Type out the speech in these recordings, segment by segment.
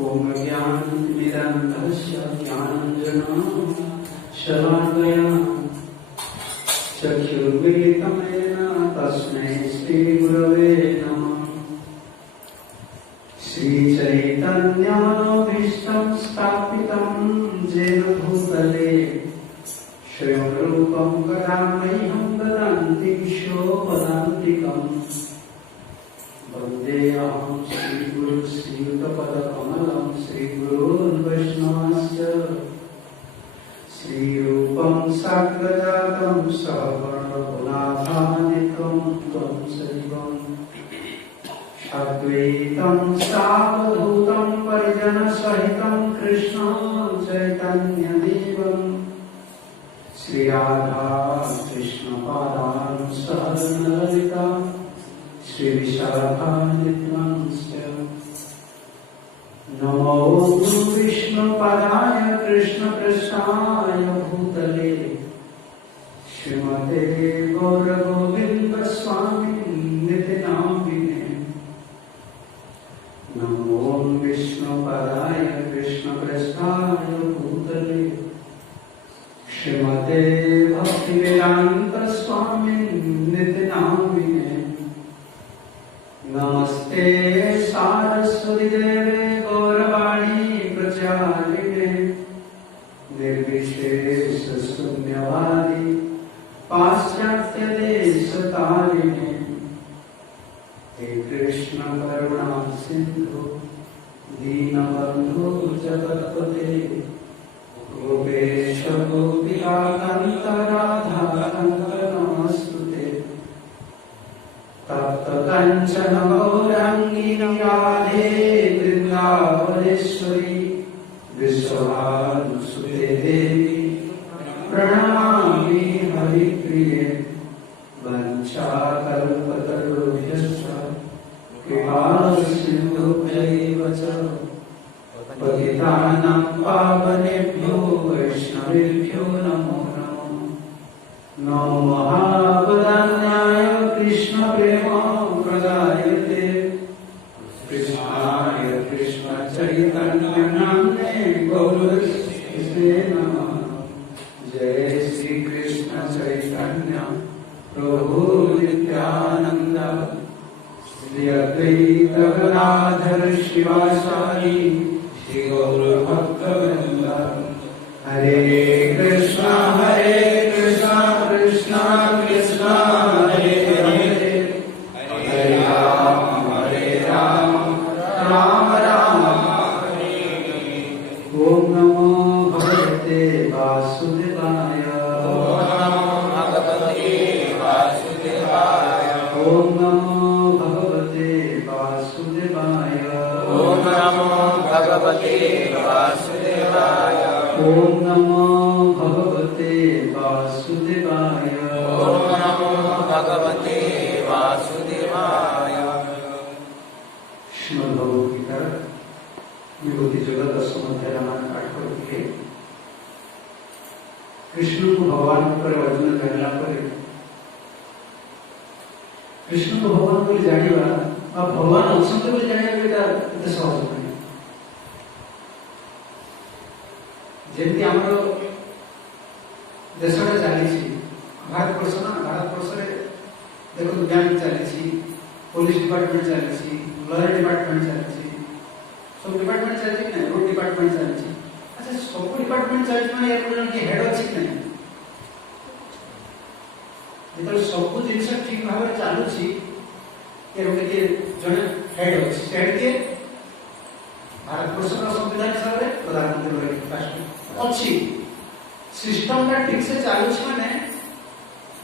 ओम ज्ञानतिमिरान्धस्य ज्ञानाञ्जनं शलाकया चक्षुर्मिलितं येन तस्मै श्रीगुरवे नमः। श्रीचैतन्याभीष्टं स्थापितं येन भूतले स्वयं रूपं कदामह्यं ददान्ति शोभदान्तिकम्। वन्देऽहं श्रीगुरुं श्रीयुतपदकमलं श्रीगुरून् वैष्णवांश्च श्रीरूपं साग्रजातं सहगणरघुनाथान्वितं तं सजीवं साद्वैतं सावधूतं परिजनसहितं कृष्णं चैतन्यदेवं श्रीराधा कृष्णपादान् सहगणललिता श्रीविशाखान्वितांश्च। नमो विष्णुपदाय कृष्णपृष्ठाय भूतले श्रीमते गौरगोविन्दस्वामिनिति नामिने। नमो विष्णुपदाय कृष्णपृष्ठाय भूतले श्रीमते भक्तिवेदान्तस्वामिनिति नामिने। नमस्ते सारस्वती देवे गौरवाणी प्रचारिणे निर्विशेष शून्यवादी पाश्चात्य देशतारिणे। हे कृष्ण करुणा सिंधु दीनबंधु जगत्पते गोपेश गोपिकान्त राधा नमस्तुते। तप्त कंचन गौरांगी राधे वृंदावनेश्वरी विश्वभानुसुते देवी प्रणमामि हरिप्रिये। वंशाकल्पतरुभ्यश्च कृपासिन्धुभ्यैव च पतितानां पावनेभ्यो वैष्णवेभ्यो नमो नमः। नमो महावदान्याय कृष्ण प्रेम प्रदायते कृष्णाय कृष्ण चैतन्य नाम्ने गौरवे नमः। जय श्री कृष्ण चैतन्य प्रभु नित्यानंद श्री अद्वैत गदाधर शिवासादि श्री गौर भक्तवृंद। हरे कृष्णा कृष्णा कृष्णा हरे हरे हरे राम राम राम हरे हरे। ओम नमो भगवते वासुदेवाय। ओम नमो भगवते वासुदेवाय। ओम नमो भगवते वासुदेवाय। ओम नमो भगवते वासुदेवाय। ओम नमो भगवते वासुदेवाय। श्रीमद् भगवद्गीता विभूति जगत दशम अध्याय रामायण पाठ करके कृष्ण को भगवान पर अर्जुन कहला पर कृष्ण को भगवान को जानिबा आ भगवान असंत को जानिबा बेटा एते सहज नहीं। जेमती हमरो देशरे चली भारतवर्ष ना भारतवर्ष देखो बैंक चली पुलिस डिपार्टमेंट चली लॉयर डिपार्टमेंट चली सब डिपार्टमेंट चली ना रोड डिपार्टमेंट चली। अच्छा सब डिपार्टमेंट चली माने यार कि हेड अछि कि नहीं जेतल सब जिनिस ठीक भाव चालू छी के रोटे के जने हेड अछि हेड के भारतवर्ष का संविधान हिसाब रे प्रधानमंत्री राष्ट्रपति अच्छी सिस्टम का ठीक से चालू छी माने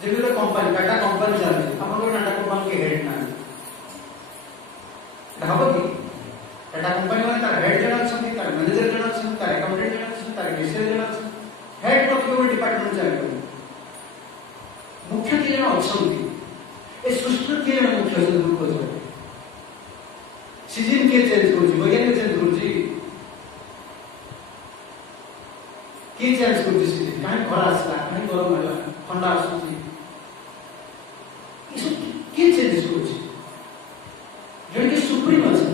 जेबे कंपनी टाटा कंपनी चले हमर टाटा कंपनी के हेड ना धावती टाटा कंपनी माने तार हेड जन अछि तार मैनेजर जन अछि तार अकाउंटेंट जन अछि तार कैशियर जन अछि हेड ऑफ द डिपार्टमेंट चले मुख्य की जन अछि ए सृष्टि के जन मुख्य से दूर को जाए सीजन के चेंज करू वैज्ञानिक चेंज करू की चेंज करू सीजन काहे खरा आसला काहे गरम होला ठंडा आसुची की चेंज करू जोन के सुप्रीम अछि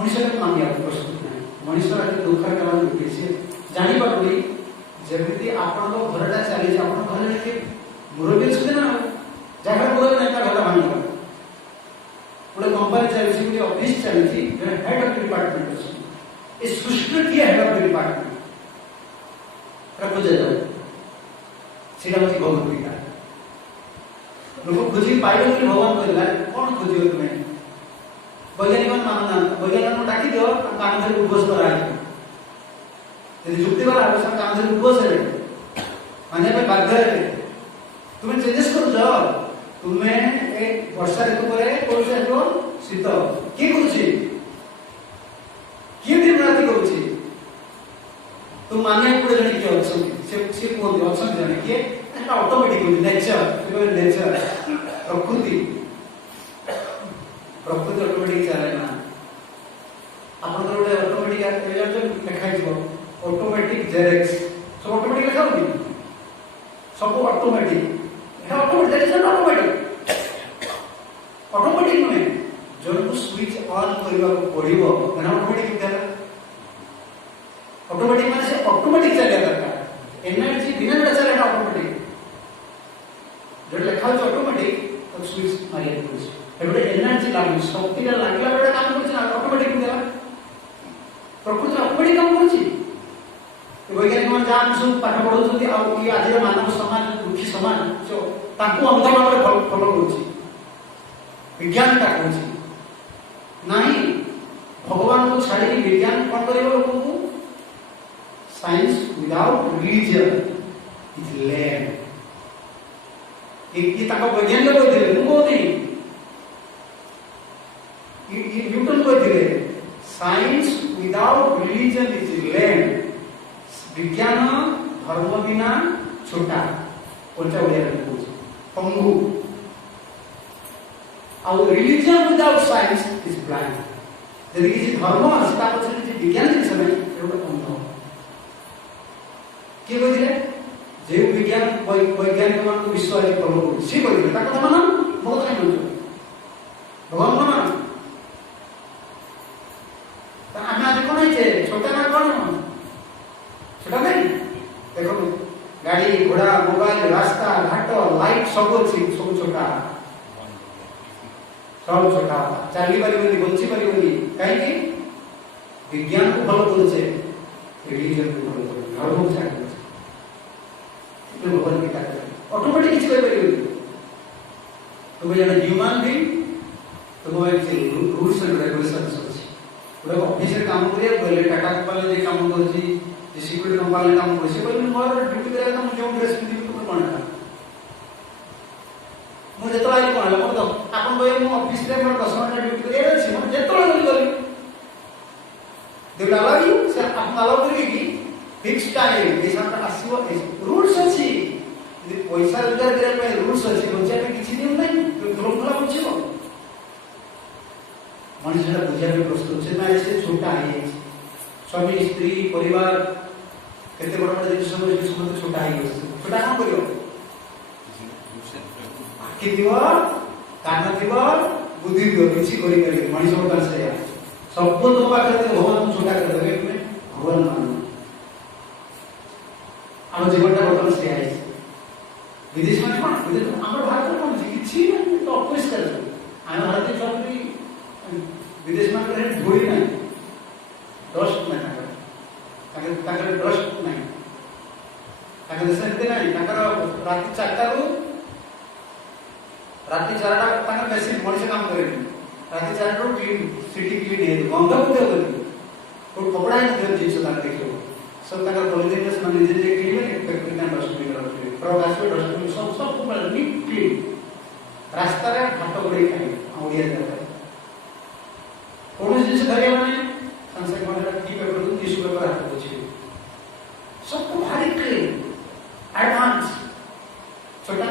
मनुष्य को मानिया प्रस्तुत नहीं मनुष्य आज दुख के बाद लुटेছে জানি পারবি যেମିତି ଆପଣଙ୍କ ଘରଟା ଚାଲିଛି ଆପଣ ଘରେ କି ମୁରବି ଅଛନ୍ତି ନା ଜାଗା ମୁରବି ନାହିଁ ତା ଘରଟା ଭାଙ୍ଗିବ ଗୋଟେ କମ୍ପାନୀ ଚାଲିଛି ଗୋଟେ ଅଫିସ ଚାଲିଛି ଜଣେ ହେଡ୍ ଅଫ୍ ଡିପାର୍ଟମେଣ୍ଟ ଅଛି ଏ ସୃଷ୍ଟି କିଏ ହେଡ୍ ଅଫ୍ ଡିପାର୍ଟମେଣ୍ଟ ତାକୁ ବୁଝାଯାଉ ସେଇଟା ହେଉଛି ଭଗବତ ଗୀତା ଲୋକ ଖୋଜି ପାଇଲେ ବୋଲି ଭଗବାନ କହିଲା କ'ଣ ଖୋଜିବ ତୁମେ ବୈଜ୍ଞାନିକ ବୈଜ୍ଞାନିକ ଡାକି ଦିଅ କାମ ଧରି ଉପବାସ କରାଯିବ ଯଦି ଯୁକ୍ତି କରା ହେବ ସେ କାମ ଧରି ଉପବାସ ହେବେ ମାନିବା ପାଇଁ ବାଧ୍ୟ ହେବେ ତୁମେ ଚେଞ୍ଜେସ୍ କରୁଛ ତୁମେ ଏ ବର୍ଷା ଋତୁ ପରେ କରୁଛ ହେବ ଶୀତ କିଏ କରୁଛି କିଏ ଦିନ ରାତି କରୁଛି ତୁ ମାନିବାକୁ ପଡେ ଜଣେ କିଏ ଅଛନ୍ତି ସେ କୁହନ୍ତି ଅଛନ୍ତି ଜଣେ କିଏ এটা অটোমেটিক হচ্ছে নেচার নেচার প্রকৃতি প্রকৃতি অটোমেটিক চালে না আপনাদের গোটে অটোমেটিক লেখাই যাব অটোমেটিক জেরেক্স সব অটোমেটিক লেখা হবি সব অটোমেটিক এটা automatic that is not automatic automatic নয় জনকু সুইচ অন କରିବାକୁ ପଡିବ মানে অটোমেটিক দেলা অটোমেটিক মানে সে অটোমেটিক চালিয়া দরকার এনার্জি বিনা চালে এটা অটোমেটিক जो लिखा हो ऑटोमेटिक तो स्विच मारिया पड़े एबे एनर्जी लागू शक्तिटा लागला बेटा काम करछ ना ऑटोमेटिक देला प्रकृति ऑटोमेटिक काम करछ ए वैज्ञानिक मान जान सब पाठ पढौछथि आ कि आज मानव समाज दुखी समाज जो ताकू अंधा भाବରେ फॉलो करछ विज्ञान का करछ नाही भगवान को छाड़ी विज्ञान कोन करिवो लोक को science without religion is lame ये ताको वैज्ञानिक कहते हैं मुझे नहीं ये न्यूटन कहते हैं science without religion is lame विज्ञान धर्म बिना छोटा कोनचा ओडिया रे बोल पंगु और religion without science is blind यदि किसी धर्म अस्ता पछरे जे विज्ञान जे समय एटा अंध के कहते जे विज्ञान वैज्ञानिक मान को विश्वास फॉलो करू सी करी ता कथा मान बहुत नहीं मानছো भगवान को मान ता हम आज कोन है छोटा ना कोन छोटा नहीं देखो गाड़ी घोड़ा मोबाइल रास्ता घाट लाइट सब अछि सब छोटा चली पारि बंची पारि कहीं विज्ञान को फॉलो करूचे रिलीजन को फॉलो करू धर्म को छाड़ भगवान गीता ऑटोमेटिक किसी कोई परिवर्तन तुम्हें जब ह्यूमन बीइंग तुम्हें एक रूल्स एंड रेगुलेशंस अछि पूरा ऑफिस रे काम करिया बोले टाटा कंपनी जे काम करछि जे सिक्योरिटी कंपनी काम करछि बोले मोर ड्यूटी करे त मु जो ड्रेस पिंदी तुम कोन है मु जेतो आई कोन है मु तो आपन बोले मु ऑफिस रे मोर 10 घंटा ड्यूटी करे अछि मु जेतो बोली बोली देला लागी से आपन अलाउ करी कि फिक्स टाइम ऐसा आसीबो रूल्स अछि यदि पैसा रोजगार करे पे रूल्स अछि बच्चा पे किछि नियम नहीं तो दुर्मला बुझिबो मनुष्यटा बुझिया पे प्रस्तुत छै ना ऐसे छोटा है स्वामी स्त्री परिवार केते बड़ बड़ जिनिस सब छोटा है छोटा कोन करियो आखि दियो कान दियो बुद्धि दियो किछि करि करि मनुष्य को से सब तो पाखरे भगवान छोटा कर देबे भगवान मान आम जीवनटा बर्तमान से आए विदेश में कौन विदेश आम भारत में कौन किसी तो अपरिष्कार आम भारतीय चौधरी विदेश में धूली ना डस्ट ना डस्ट ना देश ना राति 4टा राति 4टा बेसी मनुष्य काम करे राति 4टा क्लीन सिटी क्लीन है गंगा बुझे कपड़ा ही जिनस देखो सब तक पॉलिटिक्स मान जे जे क्लीन फैक्ट्री ना डस्टबिन रखिए प्रकाश पे डस्टबिन सब नीट क्लीन रास्ता रे घाट गड़े खाई ओडिया जाता कौन जिनिस धरिया माने संसद में की पेपर दु टिश्यू पेपर हाथ पोछी सब भारी क्लीन एडवांस छोटा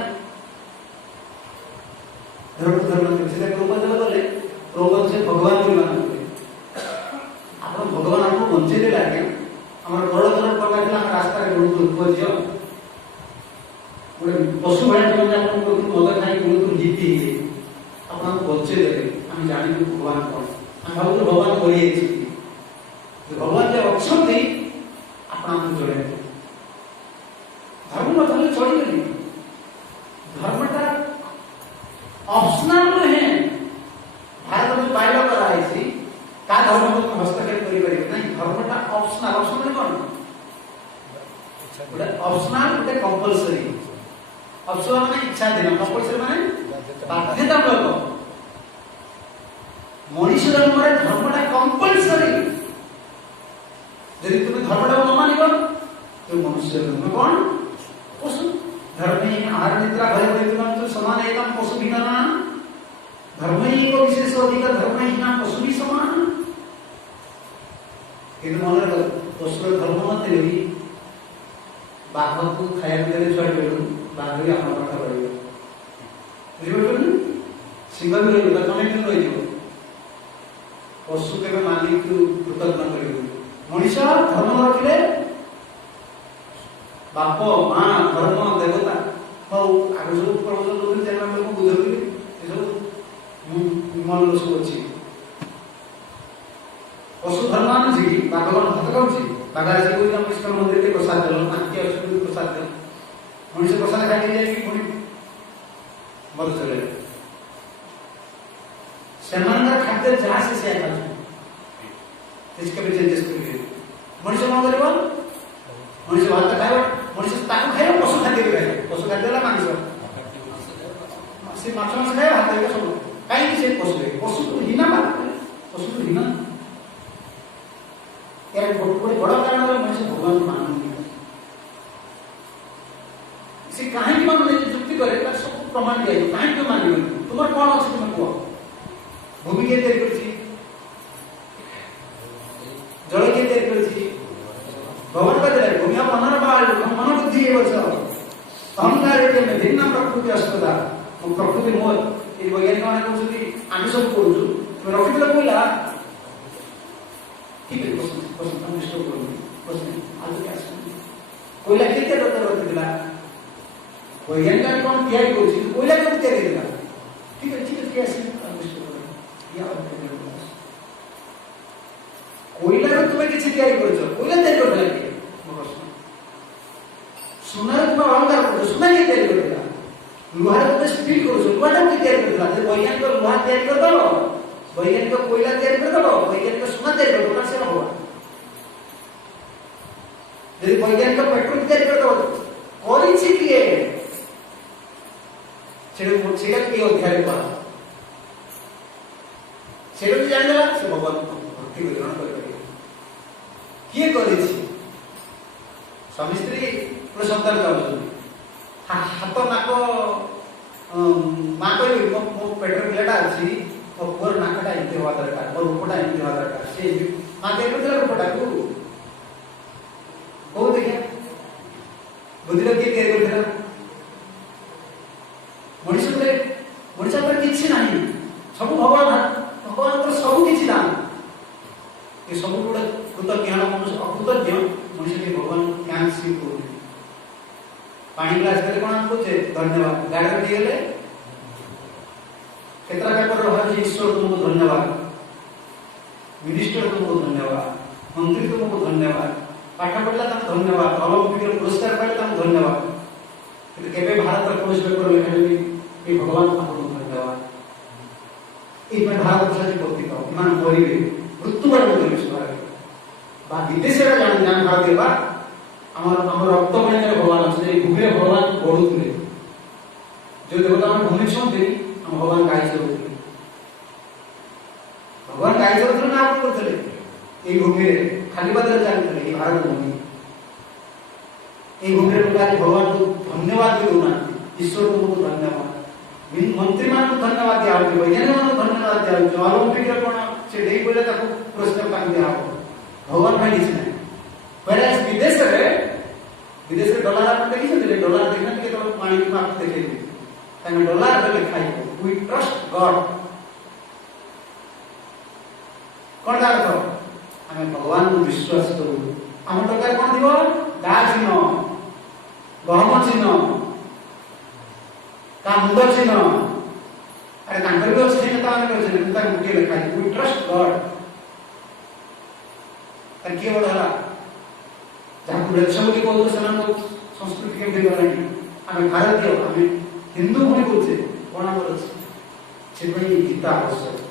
धर्म से प्रबंध बोले प्रबंध से भगवान को मानते आपण भगवान आपको बंचे दे लागे हमर बड़ बड़ प्रकार के रास्ता रे बहुत उपजियो गोटे पशु भाई जो आप मद खाई बहुत जीती अपन बचे देवे हम जानी भगवान कौन हम भाव भगवान बोलिए भगवान जो अच्छे आप जोड़े धर्म मतलब चढ़ी धर्मटा ऑप्शनल नुहे भारत में बाइल कराई का धर्म को हस्तक्षेप करि नहीं धर्मटा ऑप्शनल ऑप्शनल कौन गोटे ऑप्शनल गोटे कंपलसरी ऑप्शनल माने इच्छा दिन कंपलसरी माने बाध्यतामूलक मनुष्य जन्म रे धर्मटा कंपलसरी यदि तुम धर्मटा न मानिब तो मनुष्य जन्म कौन पशु धर्मे आहार निद्रा भय परित्याग समान एकम पशु भिन्ना धर्म एक विशेष अधिक धर्महीना पशु भी समान किंतु मन पशु धर्म मत भी बाघ को खाया देले छुआ बेलु बाघ भी हम पाठ पढ़ियो बुझिबो सिंह भी रहिबो तमे भी रहिबो पशु के मालिक कृतज्ञ करियो मनुष्य धर्म रखिले बाप माँ धर्म देवता हौ आगे सब प्रवचन लोग चैनल में बुझौली ये सब मन सब अच्छी पशु धर्म जी बागवान हाथ खाऊँ बागा से कोई हम इस्कन मंदिर के प्रसाद दल आंटी अच्छे प्रसाद दल मनुष्य प्रसाद खाई जाए कि पुणी मर चले सेमानर खाद्य जहाँ से शेयर कर इसके भी चेंजेस करिए मनुष्य कौन करेगा मनुष्य भात खाएगा मनुष्य ताकू खाएगा पशु खाद्य खाएगा पशु खाद्य वाला मांस से माछ मांस खाएगा हाथ खाएगा सब कहीं से पशु तो हिना बात पशु तो हिना यार बड़े बड़ा कारण है मनुष्य भगवान को मानने इसे कहीं भी मान नहीं जुक्ति करे तार सब प्रमाण दिया कहीं क्यों मानियो तुम्हार कौन अच्छे तुम को भूमि के तैयार करछि जल के तैयार करछि भगवान का दिला भूमि आप मनर बाल मन बुद्धि है वर्ष अहंकार के में भिन्न प्रकृति अस्पदा हम प्रकृति मोह ये वैज्ञानिक माने कहउछथि आमी सब करूछु तो रखि दिला कोइला ठीक है क्वेश्चन हम स्टॉप करूँ क्वेश्चन आगे क्या सुनिए कोयला कितने डॉक्टर रख दिला वैज्ञानिक कौन तैयारी करूँ कोयला क्यों तैयारी दिला ठीक है कैसे हम स्टॉप करूँ या कोयला रो तुम्हें किसी तैयारी करो कोयला तैयारी कर दिला सुना तुम अलंकार करो सुना के तैयारी कर दिला लुहा तुम स्टील करो लुहा की तैयारी कर दिला वैज्ञानिक लुहा तैयारी कर दो वैज्ञानिक कोयला तैयारी कर दो वैज्ञानिक सुना तैयारी कर दो से होगा यदि वैज्ञानिक पेट्रोल तैयारी कर दो कौन सी किए सेटा के अध्याय पर सेटा जानला से भगवान भक्ति को ग्रहण कर किए करे स्वामी स्त्री प्रसंतान जाऊँ हाथ नाक माँ कह मो पेटर पिलाटा अच्छी मो पुअर नाकटा एमती हवा दरकार मो रूपटा एमती हवा दरकार से माँ तैयार कर रूपटा को कौ देखिए बुद्धि किए तैयारी कर मनुष्य पर किसी ना सब भगवान भगवान सब किसी दान ये सब गुड़ा कृतज्ञ मनुष्य अकृतज्ञ मनुष्य के भगवान ज्ञान स्वीप हो पानी ग्लास करे कौन पूछे धन्यवाद गाड़ी दिए ले केतरा पेपर रहा जी ईश्वर तुमको धन्यवाद मिनिस्टर तुमको धन्यवाद मंत्री तुमको धन्यवाद पाठ पढ़ला तम धन्यवाद ओलंपिक पुरस्कार पाइले तम धन्यवाद किंतु केबे भारत पुलिस पेपर लेखले ए भगवान आपको धन्यवाद ए भारत वर्ष की भक्ति का मान करिवे मृत्यु बारे में विश्वास बा विदेश रे जान भारत बा हमर रक्त बने भगवान अछि भूमि रे भगवान बढुतले जो देवता हम भूमि छौते हम भगवान गाय छौते भगवान गाय छौते ना आप करथले ए भूमि रे खाली बदल जानथले ए भारत भूमि ए भूमि रे लोग भगवान को धन्यवाद देउना ईश्वर को धन्यवाद मंत्री मान को धन्यवाद दिया वैज्ञानिक मान को धन्यवाद दिया ओलंपिक रे कोन से देई बोले ताको पुरस्कार पाई दिया भगवान भाई किछ नहीं पहले विदेश रे डॉलर आप देखि छले डॉलर देखना के तो पानी की माप देखे ताने डॉलर रे लिखाई वी ट्रस्ट गॉड कोन दार तो हमें भगवान को विश्वास करू हम टका कोन दिबो दा चिन्ह गहम चिन्ह का मुंड चिन्ह अरे अरे तांकर भी अच्छे नेता माने कहते हैं तार मुट्ठी लिखा है वी ट्रस्ट गॉड तार किए बड़ हला जहाँ वृक्ष बोली कहते सेमान संस्कृति के गलानी आम भारतीय आम हिंदू भाई कहते कौन आम अच्छे से गीता आवश्यक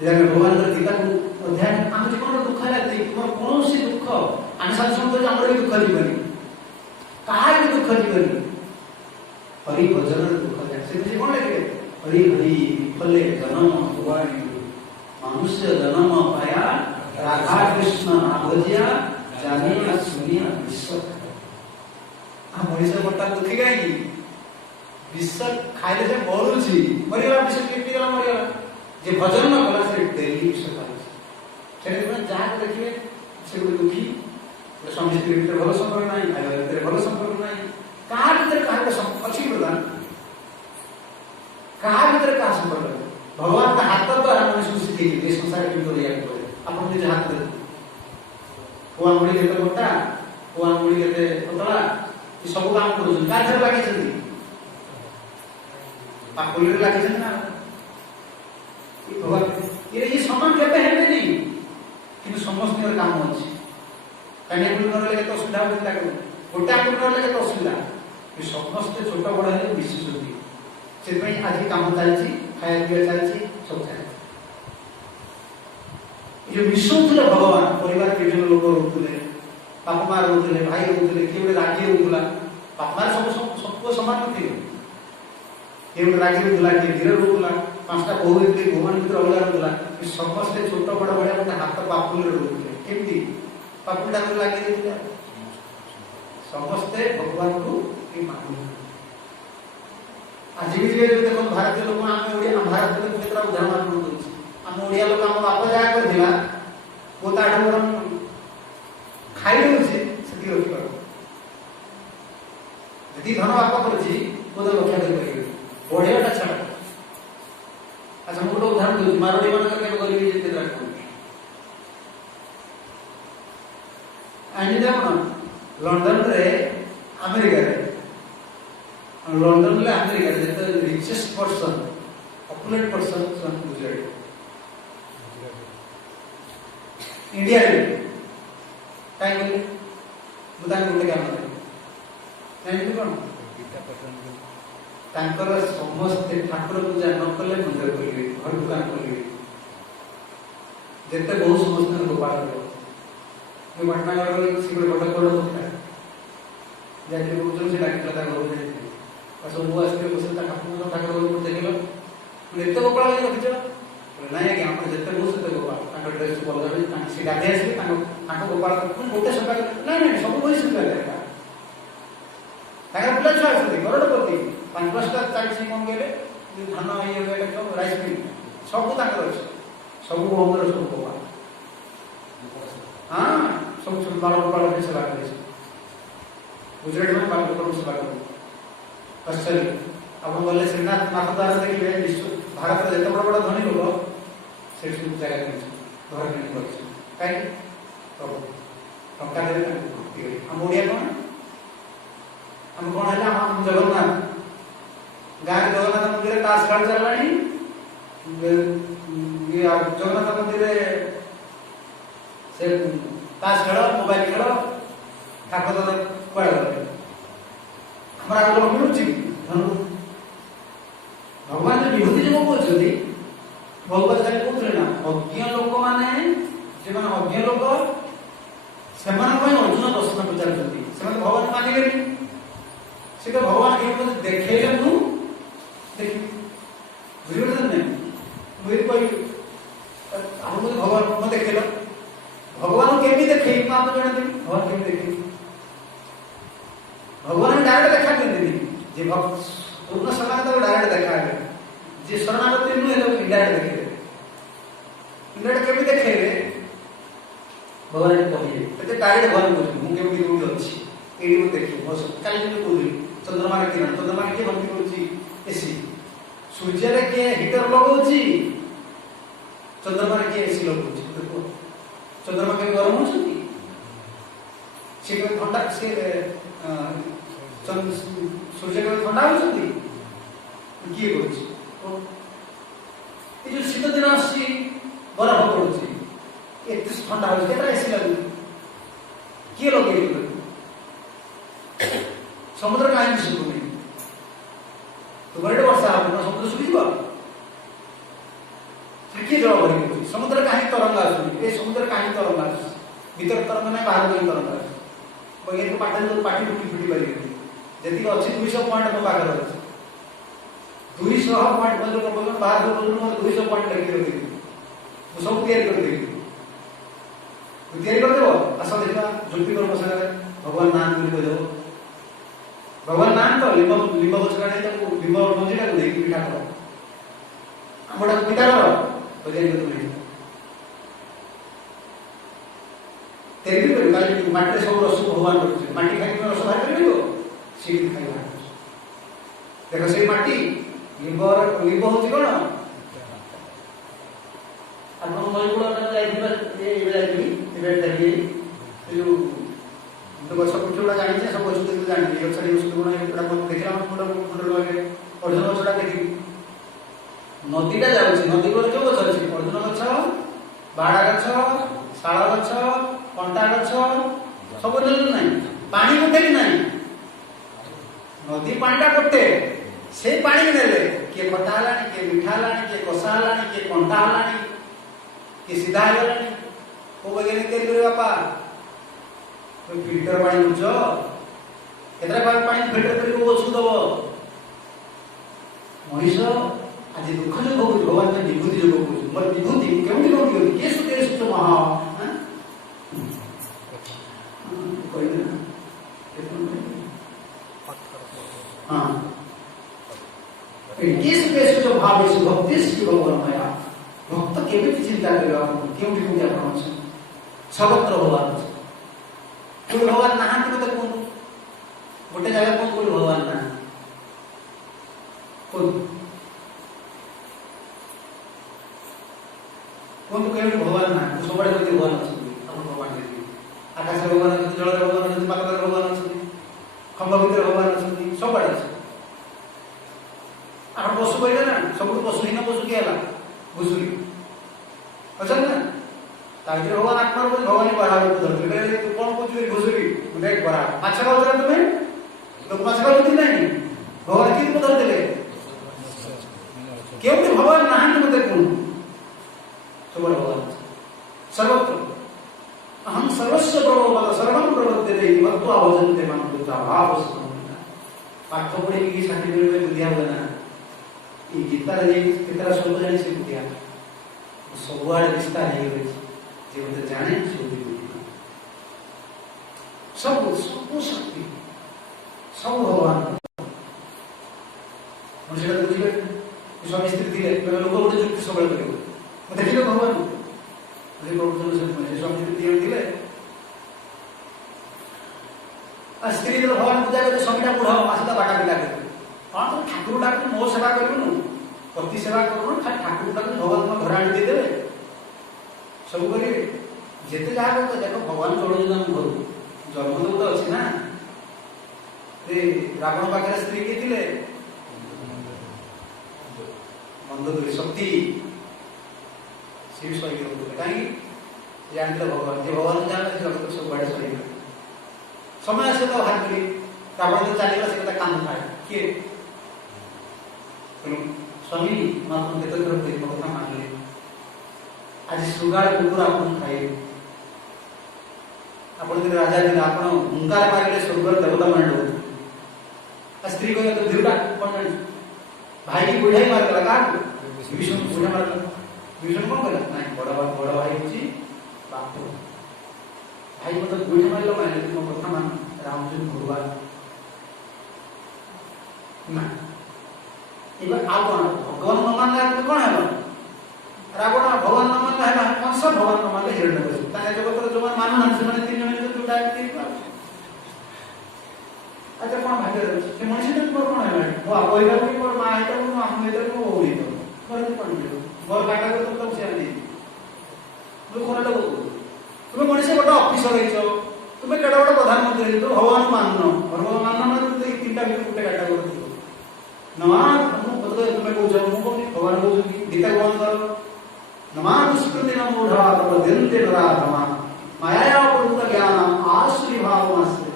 भगवान गीता को अध्ययन आम जीवन दुख लगती तुम कौन सी दुख आम साधु कर आम भी दुख जीवनी कहा भी दुख जीवनी हरि भजन दुख जाए से कौन लगे हरि हरि फले जन्म भगवान मनुष्य जन्म पाया राधा कृष्ण भजिया जानिया सुनिया विश्व हम मनीष बर्तमान दुखी कहीं विश्व खाइले से बढ़ुची मरीगला विश्व केमती गला मरीगला जे भजन न कला से डेली विश्व खाइले से जहाँ देखिए से दुखी स्वामी स्त्री भीतर भल संपर्क नहीं भाई भीतर भल संपर्क नहीं कहा भीतर कहा अच्छी प्रदान कहा भीतर कहा संपर्क भगवान का हाथ द्वारा मनुष्य सीखे ये संसार के लिए आप निजे हाथ दे को आंगुली केते मोटा को आंगुली केते पतला ये सब काम करू का जर लागे छथि पाकुली रे लागे छथि ना ये भगवान ये समान केते हेबे नहीं किंतु समस्त के काम अछि कन्या गुण करले केते असुविधा होता को गोटा गुण करले केते असुविधा ये समस्त छोट बड़ है विशेषति से भाई आज काम चलछि खाया पिया चलछि सब चलछि ये मिशुले भगवान परिवार के जन लोग रोतले बापा मां रोतले भाई रोतले केवल रागी रोतला बापा मां सबको समान थे केवल रागी रोतला के धीरे रोतला पांचटा बहु इतने भगवान भीतर अलग रोतला ये समस्त छोट बड़ बड़ मते हाथ बापुले रोतले केमती बापू डाक लागी देतला समस्त भगवान को के मानु आज भी जे देखो भारतीय लोग हम ओडिया भारत के क्षेत्र उदाहरण आपको दूची हम ओडिया लोग हम बापा जाय कर दिला पोता आडमरम खाई होछि सती रखि पर यदि धन बापा करछि पोता रक्षा कर परिबे ओडियाटा छाड़ अच्छा हम गोटे उदाहरण दूची मारोडी मन के गरीबी जेते राखो आनी देखो लंदन रे अमेरिका रे लंदन ले अमेरिका रे जेते रिचेस्ट पर्सन पॉपुलर पर्सन सन गुजरात इंडिया रे काई बोले मुदा गोटे काम करे नहीं कोन तांकर समस्त ठाकुर पूजा न कले मंदिर खोलिबे घर दुकान खोलिबे जेते बहुत समस्त गोपाल रे ये पटना गले सिगड़ बड़ बड़ होता जाके बुझन से डाक्टर ता घर जाई असो मु आस्ते बसे ता ठाकुर ठाकुर को देखलो एते गोपाल जे रखिछ नहीं कि हम जते बहुत से गोपाल तांकर ड्रेस को बदल तांक से गाधे आसी तांको गोपाल कोन गोटे सका नहीं सब कोई सुन ले तांकर बुला छा आसी करोड़पति 5-5टा चाइसी मन गेले धान ये गेले सब राइस मिल सब तांकर अछि सब हमर सब गोपाल हां सब सब बाल गोपाल के सेवा करे गुजरात में बाल गोपाल सेवा करे आश्चर्य अब बोले श्रीनाथ नाथद्वारा देखिए विश्व भारत रे जते बड़ बड़ धनी लोग से सब जगह के घर में करछ काई तो टंका दे हम ओडिया कोन हम कोन हला हम जगन्नाथ गाय जगन्नाथ मंदिर तास खेल चलानी ये जगन्नाथ मंदिर से तास खेल मोबाइल खेल ठाकुर कोड़ हमरा लोग मिलुची भगवान जो विभूति जो बोलछथि भगवत जाय कोथरे ना अज्ञ लोक माने जे माने अज्ञ लोक सेमान कोइ अर्जुन प्रश्न पचारछथि सेमान भगवान मानिले से तो भगवान के मते देखेले नु देखि बुझिबे नै मुई कोइ हम भगवान मते देखेला भगवान केमि देखे आप जने दे भगवान केमि देखे भगवान डायरेक्ट देखा देनी जे भक्त पूर्ण समान तो डायरेक्ट देखा है जे शरणागति नु है इनडायरेक्ट देखे इनडायरेक्ट केमि देखे भगवान कहिए ते डायरेक्ट भगवान बोल मु केमि कोइ अछि एडी मु देखि मो काली ने कोइ चंद्रमा के किरण चंद्रमा के भक्ति करछि एसी सूर्य रे के हीटर लगौछि चंद्रमा रे के एसी लगौछि देखो चंद्रमा के गरम होछि से ठंडा से सूर्य के ठंडा होछि किए करुଛି ये जो शीत दिन आसी बरफ पड़ुଛି एत ठंडा हो केटा एसी लागु किए लगे समुद्र कहीं सुखुनी तुम वर्षा हम समुद्र सुखीज किए जल भरी समुद्र कहीं तरंग आसुनी ए समुद्र कहीं तरंग आस भीतर तरंग ना बाहर कहीं तरंग आस ये तो पाटी फुटी फुटी पारे जी अच्छी 200 पॉइंट मो पाखे अच्छे 200 पॉइंट बाहर मोर 200 पॉइंट लगे रखी सब तैयारी करदेव आस देखा जुक्ति कर भगवान नाम कहीदेव भगवान नाम तो लिंब गछटा नहीं लिंब मंजीटा को देखिए पिठा कर आमटा पिठा कर माटी सब रस भगवान कर माटी खाई रस बाहर कर सीट खाई बाहर देख से माटी लिंब हूँ कौन आप गछ पुटुड़ा जानी सब गछ देखिए जानी गछड़ी देखा अर्जुन गछटा देखी नदीटा जाऊँगी नदी को जो गछ अच्छी अर्जुन गछ बाड़ा गछ शाल गछ कंटा गछ सब ना पानी गोटे भी ना नदी पानीटा गोटे से पानी भी नेले किए खटा है किए मीठा है किए कषा है किए कंटा है किए सीधा है को वैज्ञानिक तैयारी करे बापा फिल्टर पानी बुझ केतरा पानी फिल्टर करके ओछू दब मनीष आज दुख जो भोग भगवान में विभूति जो भोग मोर विभूति केउंटी कोंटी के सुते सुत महा हां के सुते सुत भाव से भक्ति से भगवान माया भक्त केबे चिंता करबा केउंटी कोंटी आपण सर्वत्र भगवान कोई भगवान नहांती मत कौन गोटे जगह कौन कोई भगवान ना कौन कौन तो कहीं भगवान ना सब बड़े भगवान अच्छे भगवान आकाश भगवान अच्छे जल भगवान अच्छे पाताल भगवान अच्छे खंभ भीतर भगवान अच्छे सब बड़े अच्छे आप पशु कहले ना सब पशुहीन पशु किए घुसुरी अच्छा ना ताकि भगवान आत्मा को भगवान बड़ा धरते तू कौन पूछ घुसुरी देख बड़ा अच्छा का उतरा तुम्हें लोग माछ का उतरी नहीं भगवान किन को धरते क्यों भगवान नहांती मत कौन सब भगवान सर्वत्र अहम सर्वस्व प्रभो सर्वम प्रवर्तते मत्वा भजन्ते मां पुत्रा भाव पाठ पढ़े की सर्टिफिकेट में बुद्धिया हुआ ना ये गीता रे कितना सब जानी से बुद्धिया सबुआड़े विस्तार नहीं हुई जे मते जाने सब शक्ति सब भगवान मुझे बुझे स्वामी स्त्री थी लोक गोटे जुक्ति सब कर देखिए भगवान स्वामी स्त्री थी स्त्री जो भगवान पूजा करते स्वामीटा बुढ़ आसता बाटा पिला कर हाँ तुम ठाकुर डाक मो सेवा करूँ पति सेवा करूँ खाली ठाकुर डाक भगवान घर आनी देदेवे सब करेंगे जिते जहाँ करते देख भगवान चढ़े घर जन्मदेव तो अच्छे ना रावण पाखे स्त्री किए थे मंदोदरी शक्ति सी भी सही कहीं जानते भगवान जे भगवान जान जगत सब बड़े सही समय आसे तो हाथ करी रावण जो चलेगा से काम खाए किए स्वामी मात्र केत तरफ कथा मानले आज सुगाड़ कुकुर आप खाए आप राजा दिन आप हुंकार मारे स्वर्ग देवता मान स्त्री को धीरटा कौन जान भाई की बुढ़ाई मारदेला क्या विष्णु बुढ़ा मारदेला विष्णु कौन कला ना बड़ भाई हूँ बाप भाई मतलब बुढ़ा मारे मारे तुम कथा मान रामचंद्र भगवान ना एबार आ कौन भगवान न मानला कौन है रावण भगवान न मानला है कंस भगवान न मानले हिरण्यकशिपु ताने जगत जो मान से माने तीन जन जो दुटा तीन अच्छा कौन भाग्य से मनुष्य तो कौन है वो कोई का कोई मां है तो हम इधर को हो नहीं तो पर कौन है और काटा को तो से नहीं तो कोन लोग तुम मनुष्य गोटे ऑफिसर हो तुम केड़ा गोटे प्रधानमंत्री तो भगवान माननो भगवान माननो तो तीनटा भी गोटे काटा कर ना हम तो तुम्हें कौच भगवान कौन गीता कौन करो नमान दुष्कृति न मूढ़ा तब दिन दिन राधमा माया प्रभुत ज्ञान आसुरी भाव आश्रित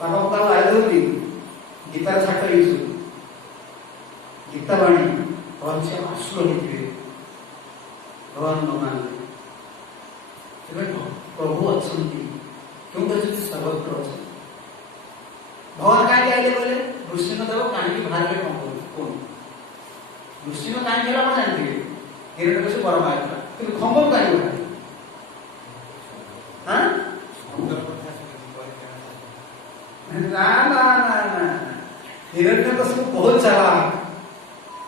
बाबा का आयदोती गीता छाट यूज गीता वाणी भगवान से आसुर होते भगवान मान प्रभु अच्छा क्यों कहते सर्वत्र अच्छा भगवान कहीं आइले बोले नृसिंहदेव कहीं बाहर कौन नृसिंह कहीं गला मैं जानती हिरण्यकशिपु बरम आया कि खम्भ कहीं बाहर हाँ ना ना ना ना हिरण्यकशिपु बहुत चालाक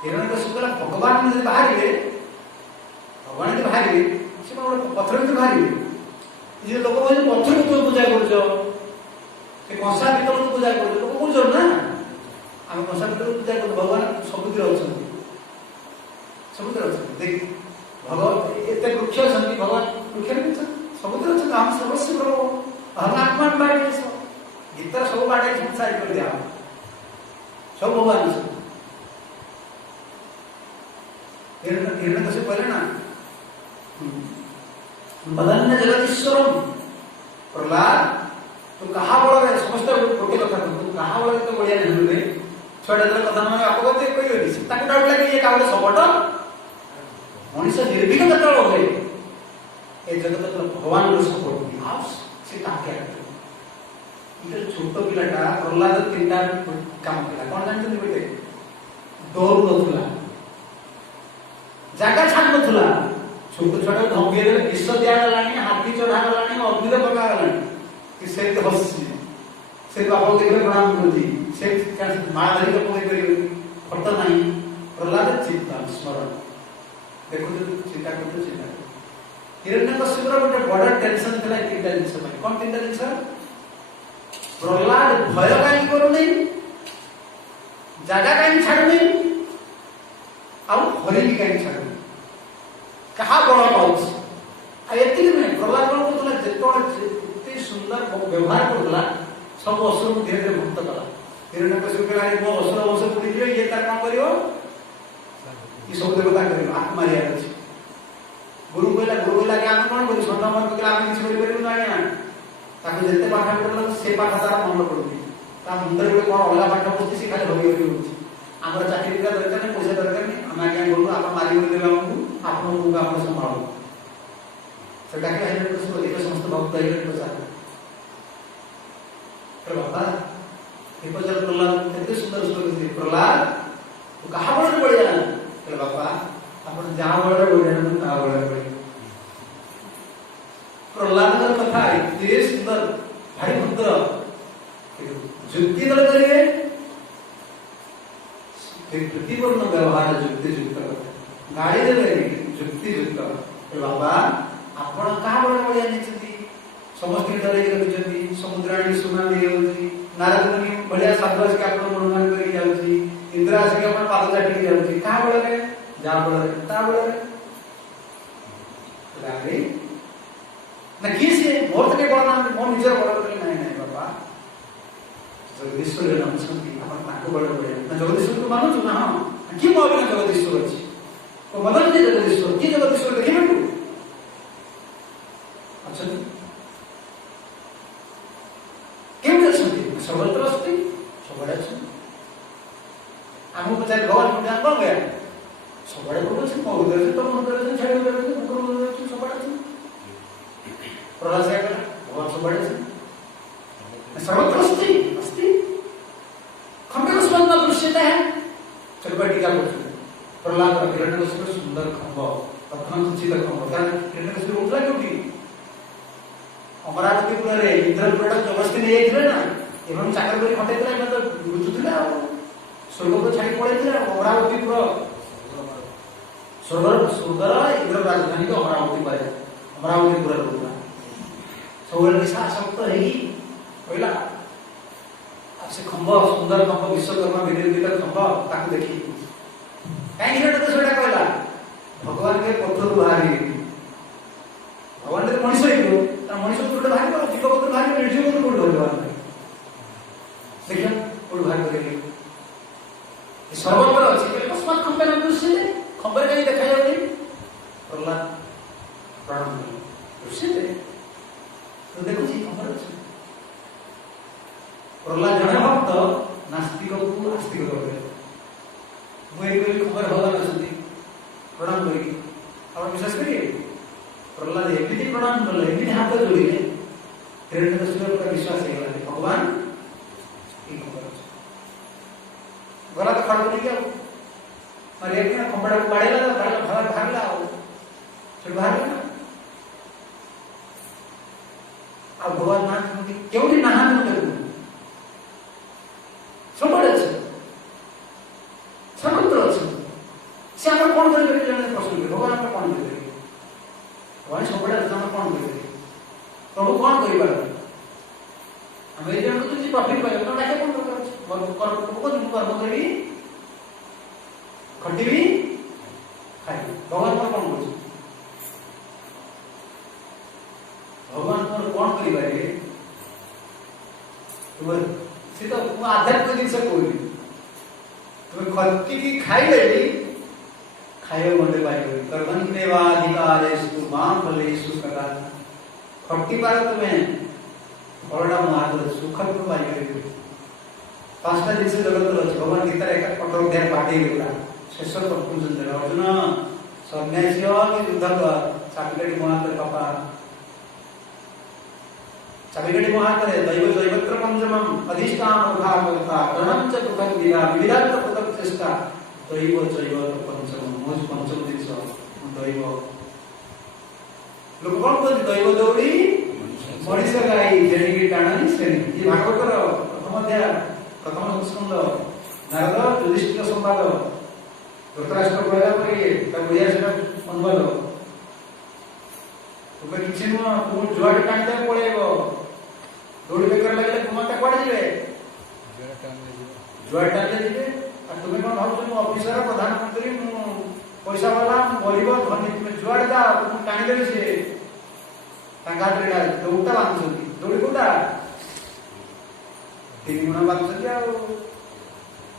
हिरण्यकशिपु कहला भगवान यदि बाहर भगवान यदि बाहर से पत्थर भी बाहर ये लोक बोले पत्थर को पूजा कर कंसा पितल को पूजा कर लोक बुझ ना आम कंसा पितल पूजा कर भगवान सबुद्र अच्छा सबुद्र अच्छा देख भगवान एत वृक्ष अच्छा भगवान वृक्ष सबुद्र अच्छा हम सर्वस्व प्रभु हम आत्मा बाटे गीता सब बाटे संसार कर दिया सब भगवान हिरण्यकशिपु कहले ना मदन्य जगदीश्वरम प्रहलाद तू कहा बड़ समस्त गोटे कथा तू कहा बड़ तो बढ़िया नहीं रे छोटा जरा कथा मैं अपगत कहियोनी सीता को डाउट लागे ये कावले सबट मनुष्य निर्भीक कथा होए ए जगत तो भगवान को सपोर्ट आप से ताके इधर छोटो पिलाटा प्रहलाद तीनटा काम केला कोन जानते बेटे डोर नथुला जागा छाड़ नथुला छोट छोट धमकी विष दिया गलानी हाथी चढ़ा गलानी अग्नि पका गलानी कि से हसी से बाबा देखले प्रणाम करती से माँ धरी को पकड़ करी फट नहीं प्रहलाद चिंता स्मरण देखो तो चिंता करते चिंता हिरण्यकशिपु गोटे बड़ टेंशन थला तीनटा जिंस में कोन तीनटा जिंस प्रहलाद भय काई करू नहीं जागा काई छाड़ नहीं आ हरि काई छाड़ कहा बड़ पाउछ आ एति नहीं प्रहलाद को तो जेतो एते सुंदर व्यवहार करला सब असुर को धीरे धीरे मुक्त कला हिरण्यकशिपु कहला मो असुर वंश पुरी दियो ये ता कोन करियो ई सब देवता करियो आत्मा रिया अछि गुरु कहला के आत्मा कोन करियो सन्ना मन के आत्मा किछ करि परियो नाही ना ताके जेते पाठ करला से पाठ तारा मन पडुची ता मुंडरे कोन अलगा पाठ बसती से खाली होई होई होची हमर चाकरी का दरकार नहीं पैसा दरकार नहीं हम आगे बोलू आप मारी बोल देबे हमको आपन को आप संभालो सेटा के हिरण्यकशिपु एक समस्त भक्त हिरण्यकशिपु पर बाबा देखो जब प्रहलाद कितने सुंदर श्लोक प्रहलाद तो कहा बड़ बढ़िया कहले बाबा अपन जहां बड़ बढ़िया तुम कहा बड़ बढ़िया प्रहलाद का कथा इतने सुंदर भारी भद्र जुक्ति दल करिए प्रतिपूर्ण व्यवहार जुक्ति युक्त गाड़ी दे जुक्ति युक्त बाबा आपण कहा बड़ बढ़िया निचती समस्त डरे रखिजती समुद्राणी सुना दे होती नारद मुनि बढ़िया साधुस के आपण गुणगान करी जाउची इंद्रास के आपण पाद चाटी जाउची कहा बड़ रे जा बड़ रे ता बड़ रे रागे ना किसे मोर के बड़ नाम मोर निजर बड़ करे नहीं नहीं बाबा जगदीश्वर नाम सुनती आपण ताको बड़ बढ़िया ना जगदीश्वर को मानो ना हां की मोर ना जगदीश्वर अछि तो मदन के जगदीश्वर की जगदीश्वर देखि बेटू अच्छा सर्वत्र अस्ति सबड़े अछि हमहु पचार भगवान को जान कौन गया सबड़े को अछि मौदर से तो मंदिर से छाड़ी कर के मुकुर अछि सबड़े अछि प्रहलाद से कहला भगवान सबड़े अछि सर्वत्र अस्ति अस्ति खंबे को स्पंदन दृश्यता है चलो टीका करते प्रहलाद का हिरण्यकशिपु सुंदर खंभ प्रथम चित खंभ कारण हिरण्यकशिपु उठला क्योंकि अमरावती पुर रे इंद्रपुरटा जबरदस्ती ले जाइथिले ना एवं चाकर करी हटेइथिले एमे तो बुझुथिले आ स्वर्ग को छाड़ी पळेथिले अमरावती पुर स्वर्गर इंद्र राजधानी को अमरावती पर अमरावती पुर रहला सबले निशा शक्त हेई पहिला से खंभ सुंदर खंभ विश्वकर्मा विनिर्मित खंभ ताकू देखि काई हिरण्य तो सेटा कहला भगवान के पत्थर बाहरी भगवान तो मनुष्य ही ता मनुष्य तो बाहरी को जीव को बाहरी निर्जीव को बोल भगवान देखिए कोड बाहर करेंगे सर्वत्र अछि ଦେଖାଯାଉ ନାହିଁ ପ୍ରହ୍ଲାଦ ପ୍ରଣାମ କଲେ ଋଷିରେ ତୁ ଦେଖୁଛି ଖବର ଅଛି ପ୍ରହ୍ଲାଦ ଜଣେ ଭକ୍ତ ନାସ୍ତିକକୁ ଆସ୍ତିକ କରିଦେଲେ ମୁଁ ଏଇଭଳି ଖବର ଭଗବାନ ଅଛନ୍ତି ପ୍ରଣାମ କରିକି ଆପଣ ବିଶ୍ୱାସ କରିବେ ପ୍ରହ୍ଲାଦ ଏମିତି ପ୍ରଣାମ କଲେ ଏମିତି ହାତ ଯୋଡ଼ିଲେ ହିରଣ୍ୟକଶ୍ୟପ ପୁରା ବିଶ୍ୱାସ ହେଇଗଲା ଭଗବାନ ଏଇ ଖବର ଅଛି ଗଲା ତ ଖଡ଼ କରିକି ଆଉ ମାରିବା ଖମ୍ବଟାକୁ ବାଡ଼େଇଲା ବାହାରିଲା ଆଉ ସେଠୁ ବାହାରିଲା ନା ଆଉ ଭଗବାନ ନାହାନ୍ତି କେଉଁଠି ନାହାନ୍ତି ମତେ ସବୁବେଳେ ଅଛି ସର୍ବତ୍ର ଅଛି ସେ ଆମର କଣ କରିପାରିବେ ଜଣେ ପ୍ରଶ୍ନ କରିବେ ଭଗବାନ ଆମର କଣ କରିପାରିବେ ଭଗବାନ ସବୁବେଳେ ଅଛି ଆମର କଣ କରିପାରିବେ ପ୍ରଭୁ କଣ କରିପାରିବେ ଆମେ ଏଇ ଜଣକୁ ଯଦି ପ୍ରଫିଟ୍ ପାଇବା ତ ଡାକେ କଣ ଦରକାର ଅଛି କର୍ମ କରିବି ଖଟିବି ଖାଇବି ଭଗବାନ ମୋର କଣ କରୁଛି ଭଗବାନ ମୋର କଣ କରିପାରିବେ ସେ ତ ମୁଁ ଆଧ୍ୟାତ୍ମିକ ଜିନିଷ କହୁନି ତୁମେ ଖଟିକି ଖାଇଲେ ବି ଖାଇବା ମତେ ପାଇବ କର୍ମଣ୍ୟେବାଧିକାରେଷୁ ମାଂ ଫଲେଷୁ ସଦା ଖଟି ପାର ତୁମେ ଫଳଟା ମୋ ହାତରେ ସୁଖ ତୁମେ ପାଇପାରିବ ପାଞ୍ଚଟା ଜିନିଷ ଜଗତରେ ଅଛି ଭଗବାନ ଗୀତାରେ ଏକ କଠୋର ଅଧ୍ୟାୟ ବାଟେଇ ଦେଲା ଶେଷ କନକ୍ଲୁଜନ ଦେଲା ଅର୍ଜୁନ ସନ୍ନ୍ୟାସୀ କି ଯୁଦ୍ଧ କର ଚାବିକାଠି ମୋ ହାତରେ ବାପା ଚାବିକାଠି ମୋ ହାତରେ ଦୈବତ୍ର ପଞ୍ଚମମ୍ ଅଧିଷ୍ଠାନ ଉଦ୍ଧାରକର୍ତ୍ତା ଗଣଂ ଚ ପୃଥକ୍ ବିଧା ବିବିଧାନ୍ତ ପୃଥକ୍ ଚେଷ୍ଟା ଦୈବ ଚୈବ ପଞ୍ଚମମ୍ ମୋ ପଞ୍ଚମ ଜିନିଷ ଦୈବ ଲୋକ କଣ କହନ୍ତି ଦୈବ ଦୌଡ଼ି ମଣିଷ ଗାଈ ଜେଣିକି ଟାଣନି ଶ୍ରେଣୀ ଏ ଭାଗବତର ପ୍ରଥମ ଅଧ୍ୟାୟ ପ୍ରଥମ ସ୍କନ୍ଧ ନାରଦ ଯୁଧିଷ୍ଠିର ସମ୍ବାଦ ଧୃତରାଷ୍ଟ୍ର କହିଲା ପରେ ତା ବୁଝିବା ସେଟା ଅନୁବାଦ ତୁମେ କିଛି ନୁହଁ ତୁମ ଯୁଆଡେ ଟାଣିଦେବେ ପଳେଇବ ଦୌଡ଼ି ବେକାର ଲାଗିଲେ ତୁମେ କୁଆଡେ ଯିବେ ଯୁଆଡେ ଟାଣିଲେ ଯିବେ ଆଉ ତୁମେ କଣ ଭାବୁଛ ମୁଁ ଅଫିସର ପ୍ରଧାନମନ୍ତ୍ରୀ ମୁଁ ପଇସା ବାଲା ମୁଁ ଗରିବ ଧନୀ ତୁମେ ଯୁଆଡେ ଯାଅ ତୁମକୁ ଟାଣିଦେବେ ସିଏ ତାଙ୍କ ହାତରେ ଦୌଡ଼ଟା ବାନ୍ଧୁଛନ୍ତି ଦୌଡ଼ି କୋଉଟା 3 ଗୁଣ ବାନ୍ଧୁଛନ୍ତି ଆଉ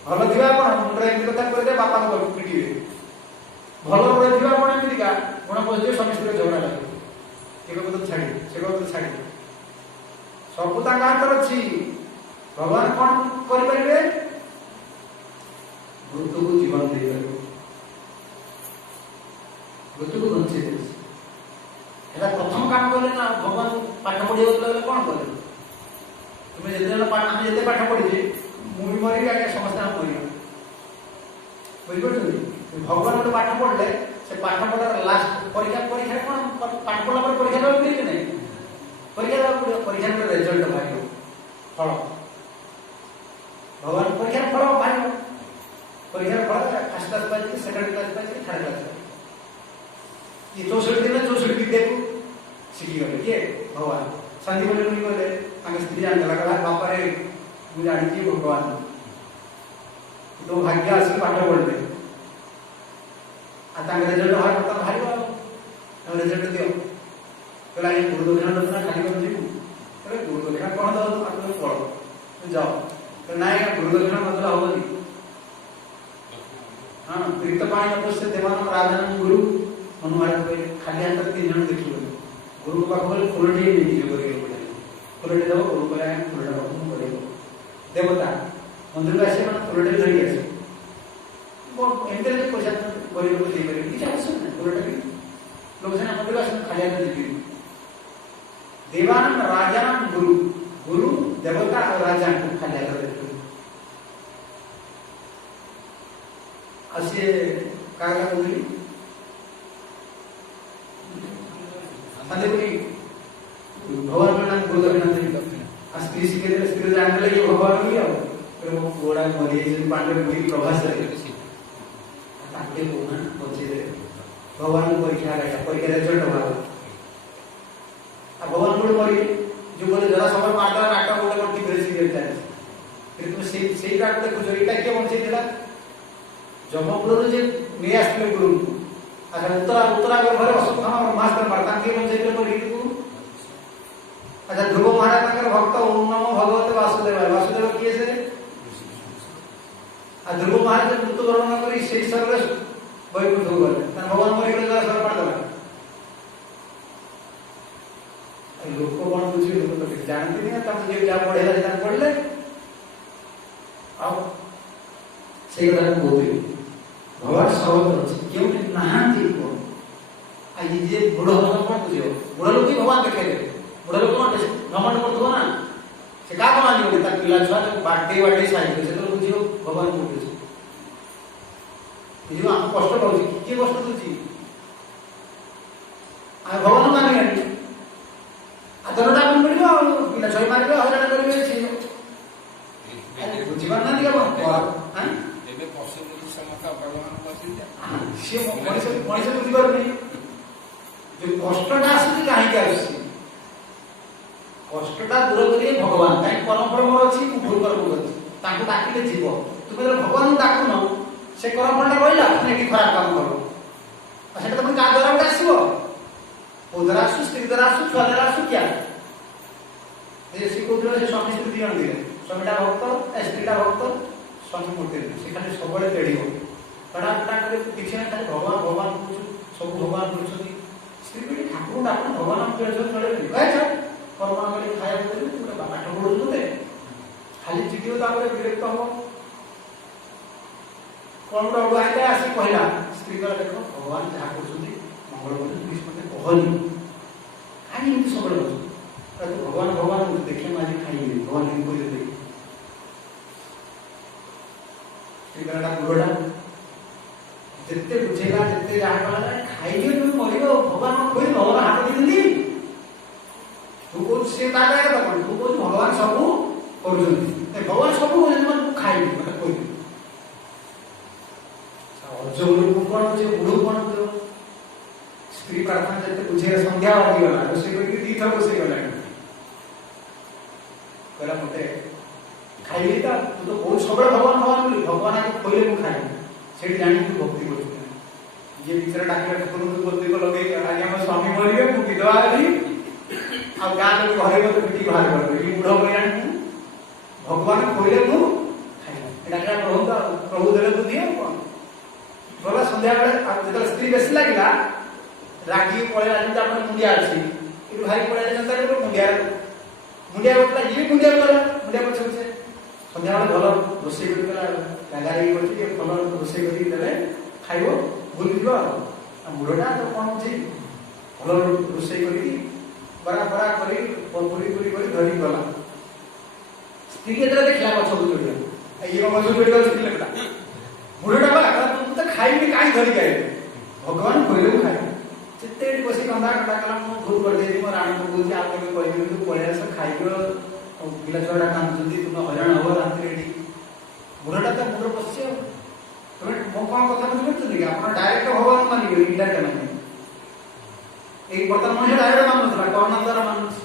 ଭଲ ଥିବା ଆପଣ ମୁଣ୍ଡରେ ଏମିତି କଥା କରିଦେବେ ବାପାଙ୍କୁ ପିଟିବେ ଭଲ ଗୁଣ ଥିବା ଆପଣ ଏମିତିକା ଗୁଣ ପଶିଯିବେ ସ୍ୱାମୀ ସ୍ତ୍ରୀରେ ଝଗଡ଼ା ଲାଗିବ ଏ କଥା ଛାଡ଼ିବେ ସେ କଥା ଛାଡ଼ିବେ ସବୁ ତାଙ୍କ ହାତରେ ଅଛି ଭଗବାନ କଣ କରିପାରିବେ ମୃତ୍ୟୁକୁ ଜୀବନ ଦେଇପାରିବେ ମୃତ୍ୟୁକୁ ବଞ୍ଚେଇ ଦେବେ এটা প্রথম কাম কলে না ভগবান পাঠ পড়িବାକୁ গଲେ କଣ କଲେ তুমি ଯେତେବେଳେ ଆମେ ଯେତେ ପାଠ ପଢିଛେ ମୁଁ ବି ମରିବି ଆଜ୍ଞା ସମସ୍ତେ ଆମେ ମରିବା ବୁଝିପାରୁଛନ୍ତି ଭଗବାନ ଗୋଟେ ପାଠ ପଢିଲେ ସେ ପାଠ ପଢାର ଲାଷ୍ଟ ପରୀକ୍ଷା କଣ ପାଠ ପଢିଲା ପରେ ପରୀକ୍ଷା ଦେବାକୁ ପଡିବ ନାହିଁ ପରୀକ୍ଷା ଦେବାକୁ ପଡିବ ପରୀକ୍ଷାର ରେଜଲ୍ଟ ବାହାରିବ ଫଳ ଭଗବାନ ପରୀକ୍ଷାର ଫଳ ବାହାରିବ ପରୀକ୍ଷାର ଫଳ ଫାର୍ଷ୍ଟ କ୍ଲାସ୍ ପାଇଛି ସେକେଣ୍ଡ କ୍ଲାସ୍ ପାଇଛି ଥାର୍ଡ କ୍ଲାସ୍ ପାଇଛି ये 64 दिन 64 विद्या को सीखी गले किए भगवान शांति बोले नहीं बोले आगे स्त्री जान लगा कहा बापा रे मुझे जानी की भगवान तो भाग्य आसी पाठ पढ़ते आता रिजल्ट बाहर पड़ता भाई बाबू रिजल्ट दियो कहला ये गुरु दक्षिणा दक्षिणा खाली कर जीव अरे गुरु दक्षिणा कौन दो आप लोग पढ़ो जाओ तो ना ये गुरु दक्षिणा मतलब होगी हाँ प्रीत पाणी अवश्य देवान राजन गुरु अनुवाद करे खाली हाथ 3 जन देखिबो गुरु पाख बोले फुलटी नहीं करे पड़े फुलटी दो गुरु करे फुलटा पाख करे देवता मंदिर का से मन फुलटी धरि आसे वो एंटर पैसा करे लोग दे करे किछ आवश्यक नहीं फुलटी लोग से मंदिर का से खाली हाथ देखि देवान राजान गुरु गुरु देवता और राजा को खाली हाथ देखि असे कागा बोली भगवान का नाम गोदक्षिणा स्त्री सीखे स्त्री जानने लगे भगवान हो गया फिर वो घोड़ा मरी पांडव बुरी प्रभास ताके कोना बचे भगवान को परीक्षा आया परीक्षा रिजल्ट बाहर अब भगवान को मरी जो बोले जरा समय पांडव नाटक बोले कोटी ब्रेसी देता है फिर तुम सेही काट देखो जो एटा के बचे दिला जमपुर जे ने आस्ते गुरु अच्छा उत्तरा घरे अश्वत्थामा ब्रह्मास्त्र मारता के बचे पर हितु अच्छा ध्रुव महाराज ताकर भक्त ओम नमो भगवते वासुदेवाय वासुदेव किए से आ ध्रुव महाराज मृत्यु वर्ण करी से सर्वे वैकुंठ गले तन लोक कौन बुझे लोक तो କିଛି ଜାଣନ୍ତିନି ତାଙ୍କୁ ଯିଏ ଯାହା ପଢେଇଲା ତାଙ୍କୁ ପଢିଲେ ଆଉ ସେଇ କଥା ମୁଁ କହୁଥିଲି ଭଗବାନ ସର୍ବତ୍ର ଅଛି କେଉଁଠି ନାହାନ୍ତି କଣ ଆଜି ଯିଏ ବୁଢ ହବ କଣ ବୁଝିବ ବୁଢ ଲୋକ ଭଗବାନ ଦେଖେଇଲେ ବୁଢ ଲୋକ ମାନେ ଘମଣ୍ଡ କରୁଥିବ ନା ସେ କାହା ମାନିବ ତା ପିଲା ଛୁଆ ବାଟେଇ ସାଇଲେ ସେ ତ ବୁଝିବ ଭଗବାନ କୋଉଠି ଅଛି ବୁଝିବ ଆମ କଷ୍ଟ ପାଉଛି କିଏ କଷ୍ଟ ଦଉଛି ଆଉ ଭଗବାନ ମାନିବେନି ଆଦରଟା କଣ ମିଳିବ ଆଉ ପିଲା ଛୁଆ ମାରିବେ ହଇରାଣ କରିବେ ବୁଝିପାରୁନାହାନ୍ତି ଆପଣ ଏବେ ପଶୁ ପକ୍ଷୀ ସମସ୍ତ ଭଗବାନ ସିଏ ମଣିଷ ବୁଝିପାରୁନି ଯୋଉ କଷ୍ଟଟା ଆସୁଛି କାହିଁକି ଆସୁଛି କଷ୍ଟଟା ଦୂର କରିବେ ଭଗବାନ କାହିଁକି କର୍ମଫଳ ମୋର ଅଛି ମୁଁ ଭୁଲ କର୍ମ କରିଛି ତାଙ୍କୁ ଡାକିଲେ ଯିବ ତୁମେ ଯେତେବେଳେ ଭଗବାନଙ୍କୁ ଡାକୁନ ସେ କର୍ମଫଳଟା କହିଲା ତୁମେ ଏଠି ଖରାପ କାମ କର ଆଉ ସେଟା ତମେ କାହା ଦ୍ୱାରା ଗୋଟେ ଆସିବ କୋଉ ଦ୍ୱାରା ଆସୁ ସ୍ତ୍ରୀ ଦ୍ୱାରା ଆସୁ ଛୁଆ ଦ୍ୱାରା ଆସୁ କିଆ ସେ କହୁଥିଲେ ସେ ସ୍ୱାମୀ ସ୍ତ୍ରୀ ଦି ଜଣ ଥିଲେ ସ୍ୱାମୀଟା ଭକ୍ତ ସ୍ତ୍ରୀଟା ଭକ୍ତ ସ୍ୱାମୀ ମୂର୍ତ୍ତି ସେ ଖାଲି ସବୁବେଳେ ତେଢ଼ିବ କିଛି ନାହିଁ ଖାଲି ଭଗବାନ ଭଗବାନ କହୁଛୁ ସବୁ ଭଗବାନ କରୁଛନ୍ତି ସ୍ତ୍ରୀ କହିଲେ ଠାକୁର ଡାକୁନ ଭଗବାନ ଚଳେଇବେନି କହିଛ କର୍ମ କରି ଖାଇବାକୁ ଦେବେ ଗୋଟେ ପାଠ ପଢୁଛନ୍ତି ଖାଲି ଚିଡିବ ତାପରେ ବିରକ୍ତ ହବ କଣ ଗୋଟେ ଅଡୁଆ ଆସି କହିଲା ସ୍ତ୍ରୀ କହିଲା ଦେଖ ଭଗବାନ ଯାହା କରୁଛନ୍ତି ମଙ୍ଗଳ କରୁଛନ୍ତି ପ୍ଲିଜ ମତେ କହନି କାହିଁକି ଏମିତି ସବୁବେଳେ କହୁଛୁ ଭଗବାନ ଭଗବାନ ଦେଖେ ମୁଁ ଆଜି ଖାଇବି ଭଗବାନ ଏମିତି କହିଦେବେ ସ୍ତ୍ରୀଟା ବୁଢଟା ଯେତେ ବୁଝେଇଲା ଯେତେ ଯାହା କଲା ଖାଇଦିଅ তুমি ମରିବ ଭଗବାନ କହି ଭଗବାନ ହାତ ଦେଇଛନ୍ତି ତୁ କହୁଛୁ ସେ ତା ଜାଗାରେ ତ କଣ ତୁ କହୁଛୁ ଭଗବାନ ସବୁ କରୁଛନ୍ତି ଭଗବାନ ସବୁ କରୁଛନ୍ତି ମାନେ ତୁ ଖାଇବି ମତେ କହିବି ଅଜକୁ କଣ ବୁଝିବ ବୁଢକୁ କଣ ବୁଝିବ ସ୍ତ୍ରୀ ପ୍ରାର୍ଥନା ଯେତେ ବୁଝେଇଲା ସନ୍ଧ୍ୟା ବାଜିଗଲା ରୋଷେଇ କରିକି ଦିଥର ରୋଷେଇ କଲାଣି କହିଲା ମତେ ଖାଇବି ତ ତୁ ତ ବହୁତ ସବୁବେଳେ ଭଗବାନ ଭଗବାନ ବୋଲି ଭଗବାନ ଆଗେ କହିଲେ ମୁଁ ଖାଇବି ସେଠି ଜାଣିକି ଭକ୍ତି କରୁଛୁ ଯିଏ ଭିତରେ ଡାକିଲା ଠାକୁରଙ୍କୁ ପତ୍ରିକ ଲଗେଇ ଆଜି ଆମ ସ୍ୱାମୀ ମରିବେ ମୁଁ ବିଧବା ହେବି ଆଉ ଗାଁ ଲୋକ ଘରେ ମତେ ପିଟି ବାହାର କରିବେ ବୁଢ କହିଲାଣି ମୁଁ ଭଗବାନ କହିଲେ ମୁଁ ଖାଇବି ଡାକିଲା ପ୍ରଭୁ ଦେଲେ ବୁଦ୍ଧି ଆଉ କଣ ଗଲା ସନ୍ଧ୍ୟାବେଳେ ଆଉ ଯେତେବେଳେ ସ୍ତ୍ରୀ ବେଶୀ ଲାଗିଲା ରାଗି ପଳେଇଲା ଯେମିତି ଆମର ମୁଣ୍ଡିଆ ଅଛି ଏଠୁ ଭାଇ ପଳେଇଲା ଯେମିତି ମୁଣ୍ଡିଆ କରୁଥିଲା ଇଏ ମୁଣ୍ଡିଆ କଲା ମୁଣ୍ଡିଆ ପଛେ ପଛେ ସନ୍ଧ୍ୟାବେଳେ ଭଲ ରୋଷେଇ କରିଦେଲା ଜାଗାରେ ଇଏ କରିଛି ଭଲ ରୋଷେଇ କରିକି ଦେଲେ ଖାଇବ ଭୁଲିଯିବ ଆଉ ବୁଢଟା ତ କଣ ଅଛି ଭଲ ରୋଷେଇ କରିକି ବରା ଫରା କରି ପୁରୀ ପୁରୀ କରି ଧରିକି ଗଲା ସ୍ତ୍ରୀ ଯେତେବେଳେ ଦେଖିଲା ଗଛକୁ ଚଢିବ ଇଏ ଗଛକୁ ଚଢି ଯାଉଛି ପିଲାଟା ବୁଢଟା ବା ମୁଁ ତ ଖାଇବି କାହିଁ ଧରିକି ଆଇବି ଭଗବାନ କହିଲେ ମୁଁ ଖାଇବି ଯେତେ ବସି କନ୍ଦା କଟା କଲା ମୁଁ ଭୁଲ କରିଦେଇଛି ମୋ ରାଣୀକୁ କହୁଛି ଆଉ କେବେ କହିବି ତୁ ପଳେଇ ଆସ ଖାଇବ ପିଲା ଛୁଆଟା କାନ୍ଦୁଛନ୍ତି ତୁମେ ହଇରାଣ ହବ ରାତିରେ ଏଠି ବୁଢଟା ତ ମୁଣ୍ଡ ପଶିଛି ଆଉ ତମେ ମୋ କଣ କଥା ବୁଝିପାରୁଛନ୍ତି କି ଆପଣ ଡାଇରେକ୍ଟ ଭଗବାନ ମାନିବେ ଇନଡାଇରେକ୍ଟ ମାନିବେ ଏଇ ବର୍ତ୍ତମାନ ମଣିଷ ଡାଇରେକ୍ଟ ମାନୁନଥିଲା କରୋନା ଦ୍ୱାରା ମାନୁଛି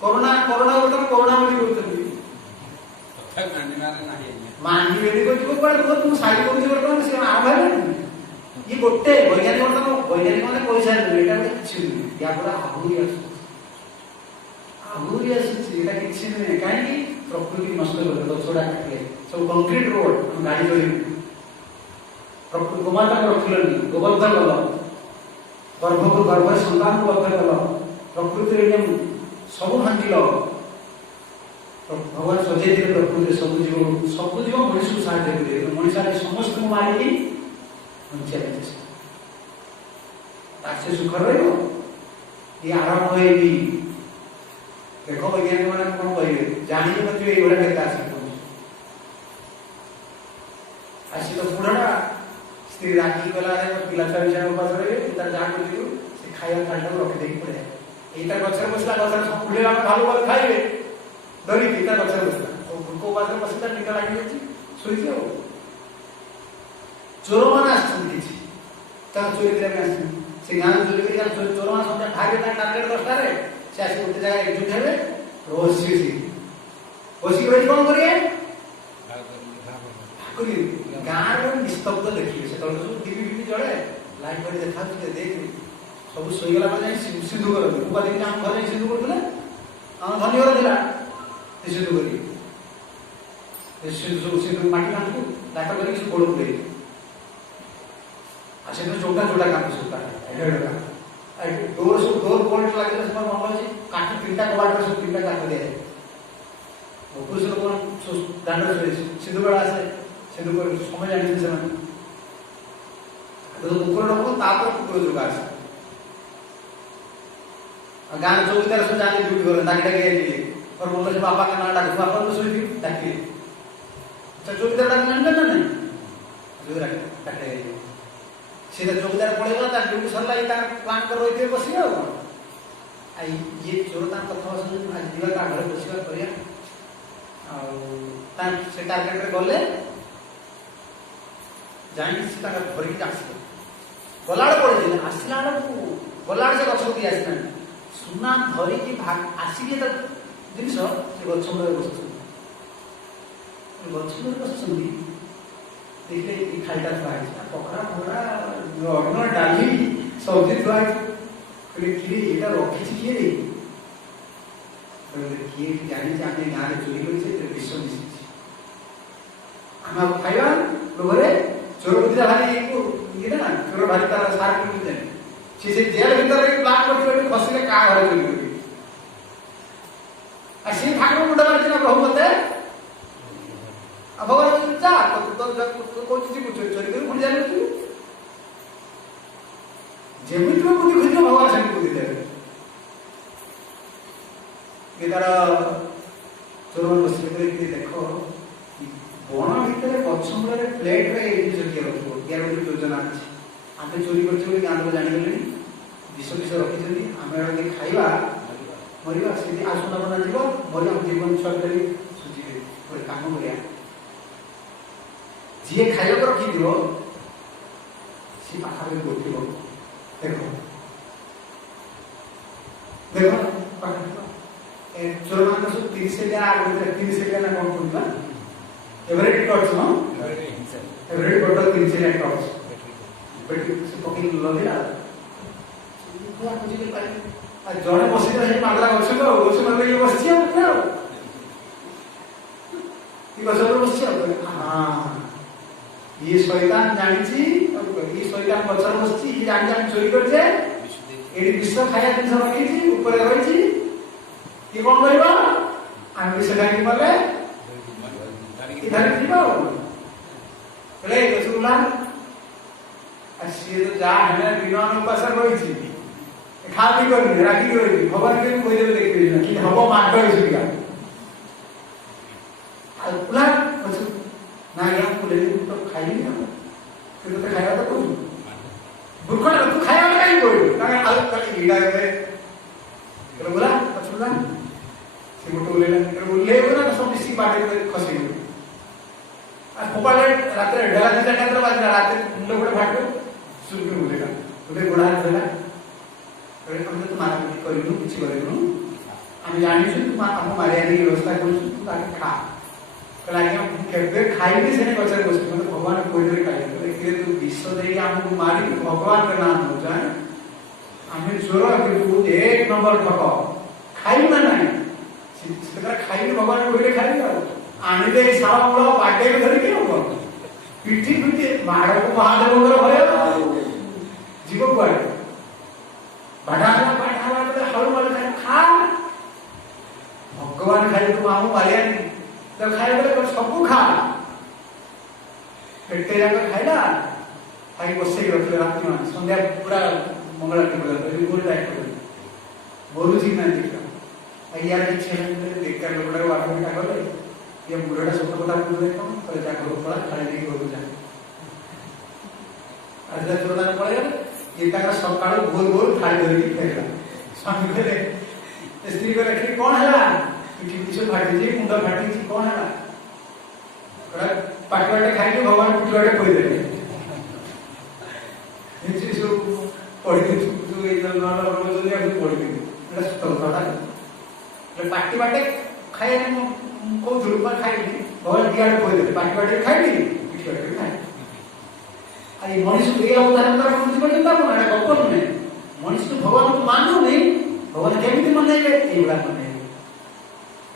କରୋନା ବର୍ତ୍ତମାନ କରୋନା ବୋଲି କହୁଛନ୍ତି ମାନିବେନି କହିଯିବ କୁଆଡେ ମୁଁ ସାଇ କରୁଛି ବର୍ତ୍ତମାନ ସେ ଆହ୍ୱାନ ଇଏ ଗୋଟେ ବୈଜ୍ଞାନିକ ମାନେ କହିସାରିଲେ ଏଇଟା ଗୋଟେ କିଛି ନୁହେଁ ୟା ପରେ ଆହୁରି ଆସୁଛି ଏଇଟା କିଛି ନୁହେଁ କାହିଁକି ପ୍ରକୃତି ନଷ୍ଟ କଲେ ଗଛଗୁଡା କାଟିଲେ ସବୁ କଂକ୍ରିଟ ରୋଡ ଗାଡି ଚଳିବୁ ପ୍ରକୃତି ଗୋମାତାକୁ ରଖିଲନି ଗୋବର୍ଦ୍ଧ କଲ ଗର୍ଭରେ ସନ୍ତାନକୁ ବଦ୍ଧ କଲ ପ୍ରକୃତିରେ ସବୁ ଭାଙ୍ଗିଲ ଭଗବାନ ସଜେଇଥିଲେ ପ୍ରକୃତିରେ ସବୁ ଜୀବ ମଣିଷକୁ ସାହାଯ୍ୟ କରିବେ ମଣିଷ ଆଜି ସମସ୍ତଙ୍କୁ ମାରିକି ସେ ସୁଖ ରହିବ ଇଏ ଆରମ୍ଭ ହେଇନି ଦେଖ ବୈଜ୍ଞାନିକ ମାନେ କଣ କହିବେ ଜାଣିବେ ନଥିବେ ଏଇଭଳିଆ କେତେ ଆସି ତ ବୁଢଟା ସ୍ତ୍ରୀ ରାଗି ଗଲା ପିଲା ଛୁଆ ବିଷୟରେ ଉପାସ ରହିବେ ତାର ଯାହା କରିଯିବୁ ସେ ଖାଇବା ଥାଳିଟାକୁ ରଖିଦେଇକି ପଳେଇବା ଏଇଟା ଗଛରେ ବସିଲା ଗଛରେ ବୁଢୀ ଆମେ ଭାଲୁ ଭାଲୁ ଖାଇବେ ଧରିକି ତା ଗଛରେ ବସିଲା ଭୋକ ଉପାସରେ ବସିଲା ନିଦ ଲାଗିଯାଇଛି ଶୋଇଛି ଆଉ ଚୋରମାନେ ଆସିଛନ୍ତି କିଛି ତାଙ୍କ ଚୋରି କରିବା ପାଇଁ ଆସିଛନ୍ତି ସେ ଗାଁ ଚୋରି କରି ଚୋରମାନେ ସନ୍ଧ୍ୟା ଭାଗେ ତାଙ୍କ ଟାର୍ଗେଟ 10ଟାରେ ସେ ଆସି ଗୋଟେ ଜାଗାରେ ଏକଜୁଟ ହେବେ ବସିକି ରହିଛି କଣ କରିବେ ଗାଁରେ ନିସ୍ତବ୍ଧ ଦେଖିବେ ସେତେବେଳେ ସବୁ ଟିଭି ଜଳେ ଲାଇଟ୍ ଫାଇଟ୍ ଦେଖାଉଛି ଦେଇକି ସବୁ ଶୋଇଗଲା ପରେ ଯାଇ ସିନ୍ଧୁ କରନ୍ତି ମୁଁ କହିଲି ଆମ ଘରେ ଯାଇ ସିନ୍ଧୁ କରୁଥିଲେ ଆମ ଧନୀ ଘର ଥିଲା ସେ ସିନ୍ଧୁ କରିବେ ସିନ୍ଧୁ ମାଟି କାନ୍ଥକୁ ଡାକ କରିକି ସେ ଗୋଡ଼ ପୁରେଇବେ ଆଉ ସେଦିନ ଯୋଉଟା କାନ୍ଥ ସବୁ ଏଡେ କାନ୍ଥ डोर बोल्ट लगे मन अच्छे काठ 3टा कबाट 3टा काठ दिए पुरुष लोक दांड सिंधु बेला आसे सिंधु समय जानी से कुकुर डको तापर कुकुर जुग आसे गाँव चौकीदार सब जाने ड्यूटी कर डाक और बोलो से बापा का नाम डाक बापा तो सुई डाकिए चौकीदार डाक ना नहीं डाक सीधा चौकीदार पड़ेगा तार ड्यूटी सरला ये प्लान कर रही थे बसिया ये चोर तार कथा सुन आज दिवा का घर बसिया करिया से टार्गेट रे गले जाई से तार घर की आसी गलाड़ पड़े आसला गलाड़ से गछ उठी आसना सुना धरी की भाग आसिके त जिनिस से गछ मूल बस गछ मूल बस देखले ई खाइटा थुआ पखरा पखरा अग्न डाली सब्जी थुआ कहले कि एटा रखी किए रे कहले किए जानी जे आपने गाँव में चोरी होइछे ते विश्व मिसी हम खाइबा लोगरे चोर बुद्धिरा भारी को ये ना चोर भारी तार सार को दे से जेल भीतर एक प्लान करके खसले का घर चोरी करी आ से ठाकुर मुंडा मारछि ना प्रभु मते अब भगवान जा तो कोई चीज को चोरी कर भूल जाले तू जेमित में बुद्धि खुद भगवान से बुद्धि दे ये तारा चोर बसले करे कि देखो बण भीतर पछमरे प्लेट रे एडी जगह रखो यार योजना अछि आमे चोरी करछो गाँव लोग जानि गेले विष रखी आम खाइबा मरिबा से आसना बना जीव मर जीवन छुआ करी सुझी गोटे काम करिया जी खाइबा रखी दिव सी पाखा गोटिव देखो देखो चोर मान सब 30 सेकेंड ना कौन करता एवरेज टॉर्च नो एवरेज टोटल 30 सेकेंड टॉर्च बेटी से पकड़ लदिला जड़े बस मामला गछ गछ मारे ये बस बस हाँ ये शैतान जानी ये शैतान पचर बस जानी जानी चोरी करछे एडी विश्व खाया जिन रखी ऊपर रही कि कौन करबा आम विश्व खाई मले इधर जीवा बोले रसगुल्ला सी तो जा है विमान उपास रही खा पी कर राखी कर भगवान के कोई देव देख कि हम माट सुविधा पुला ना या पुले तो खाई तो खाया तो कौन बुरखा तू खाया कहीं कोई कारण अलग कर लीड़ा है तो बोला पछुला से मोटो ले ना सब किसी बाटे में खसी आ फोपाले रात रे ढला दिला टाइम बाज रात मुंडो गोटे फाटो सुन बोलेगा गोटे गोड़ा देला कहले हम तो मारा कुछ करिनु किछि करिनु हम जानि छु तू हम मारिया की व्यवस्था करू तू ताके खा कहला कि केबे खाइबे सेने कचर बस्तु मतलब भगवान कोई नहीं खाइ तो कि तू विश्व देई हमको मारी भगवान के नाम हो जाए हमें चोर के तू एक नंबर ठको खाइ ना नहीं सिद्धा खाइ भगवान कोई खाइ आनिले सावा मुळा बाटे धरि के हो पिठी पिठी मार को महादेव भय जीव को बढ़ाना बढ़ाना हल मल खा भगवान खाई तो मामू मारिया तो खाए बोले सब खा पेटे जाकर खाइला खाई बसे रखले रात में संध्या पूरा मंगला के बोले पूरी लाइट कर बोलू जी ना देखा यार के छे देख कर लोगड़ा वाट में का गले ये बुढ़ा सब कथा बोल देखो तो जा घर पड़ा खाली नहीं हो जा आज चोरदान पड़े ये ताका सकाळ भोर भोर थाली धरि फेरला स्वामी कहले स्त्री को रखी कौन हला पिठी पिछे फाटी जी मुंडा फाटी जी कौन हला कड़ा पाटवाटे खाई भगवान पिठवाटे खोई देले निचे जो पड़ी जो ये न रोज ने अब पड़ी एटा सत कथा ले पाटी बाटे खाए को जुलपा खाई भगवान दियाड़ खोई देले पाटवाटे खाई पिठवाटे खाई आई मनुष्य ये उदाहरण का बुझी पड़ता है ना गप्प नहीं मनुष्य तो भगवान को मानो नहीं भगवान केमिति मनाइबे एबा मनाइबे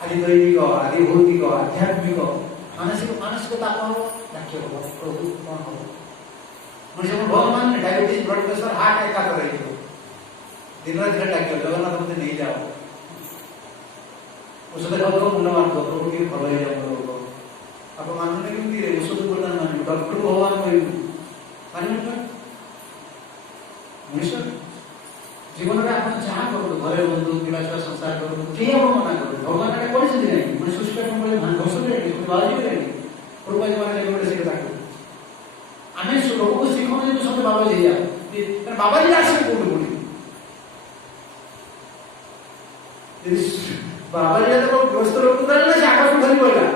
आदि दैनिक आदि भौतिक आध्यात्मिक मानसिक ताप हो डाक्य हो प्रभु कौन हो मनुष्य को भगवान diabetes blood pressure heart attack रही हो दिन रात डाक जगन्नाथ मत नहीं जाओ औषध खाऊ मुंड मार प्रभु के भल हो रोग आप मानने केमती औषध बोलता मान डॉक्टर भगवान कहू मान मनुष्य जीवन में आप जहाँ करूँ घरे बंधु कि छुआ संसार करूँ कहीं आप मना करूँ भगवान आगे पढ़ी नहीं मैंने सुस्पेक्ट घोषण बाजी पूर्वज मैंने गोटे से आम लोक को शिखा सब बाबा जी बाबा जी आसे कौन बोली बाबा जी तो ग्रस्त लोक से आकाश में धरी पड़ा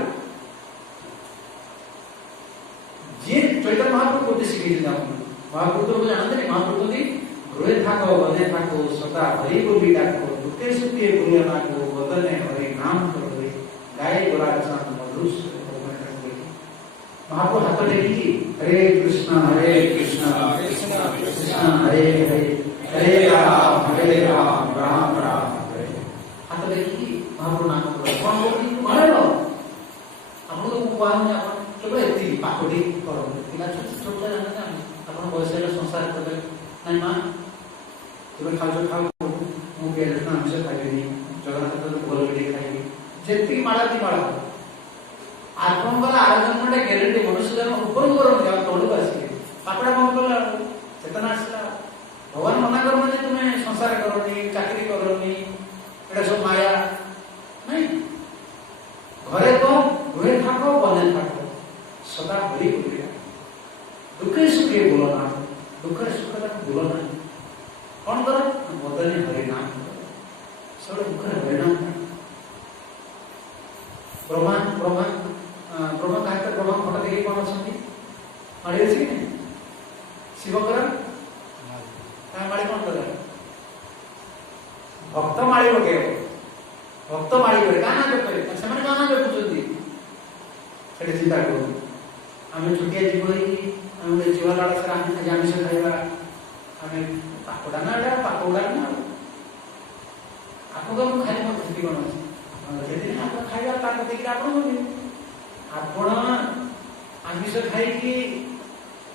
जी चैतन्य महाप्रभु को शिखी महाप्रभु को जानते नहीं महाप्रभु जी रोए थाको बने थाको सदा हरि बोली डाको दुखे सुखे बोले नाको बदने हरि नाम करो गाय गोरा सान मधुस महाप्रभु हाथ टेकी हरे कृष्ण कृष्ण कृष्ण हरे हरे हरे राम राम राम हरे हाथ टेकी महाप्रभु नाम करो कौन बोली मारे लो हम लोग भगवान ने अपन केवल एति पाकोडी करो पिला छोट छोट जाना अपन बयस संसार कर नहीं मां तुम खाओ मुझे हमेशा खाइबी जगन्नाथ भल भिडियो खाइबी जी माला दी माला आपंकर आयोजन ग्यारंटी मनुष्य जन्म ऊपर करते तौक आसिके पापड़ा कौन कला चेतना आसला भगवान मना कर तुम्हें संसार करनी चाकरी करनी एटा सब माया नहीं घरे कौन रुहे थाक बने थाक सदा हरि बोलिया दुखे सुखे बोलो ना दुखे सुखे बोलो ना कौन कर बदले हरिनाम सब मुखर हरिनाम ब्रह्मा ब्रह्मा ब्रह्मा कहते ब्रह्मा फटा देखिए कौन अच्छा माड़ी अच्छी नहीं शिवकर माड़ी कौन कर भक्त माड़ी पके भक्त माड़ी पड़े क्या ना करते से क्या ना देखुं से चिंता करूँ आम छुटिया जीवन आम जीवन लाड़ से आमिष खाइबा आम पाकोड़ा ना एटा पाकोड़ा ना आपको हम खाली मत खेती कोन अछि जदि आप खाइबा ता देखि आपण बोली आपण आमिष खाई कि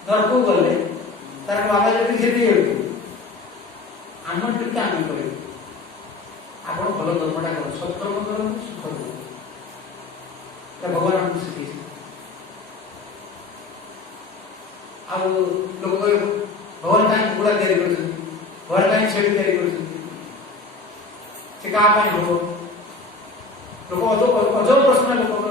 नरक गले तार बाबा जदि खेती हेतु आम टिका आम करे आपण भल कर्मटा कर सत्कर्म कर सुख दो ता भगवान हमको सिखी आ लोग भगवान कहीं कूड़ा तैयारी कर घर कहीं छेड़ी तैयारी कर से क्या पाए हो लोग अजब प्रश्न लोग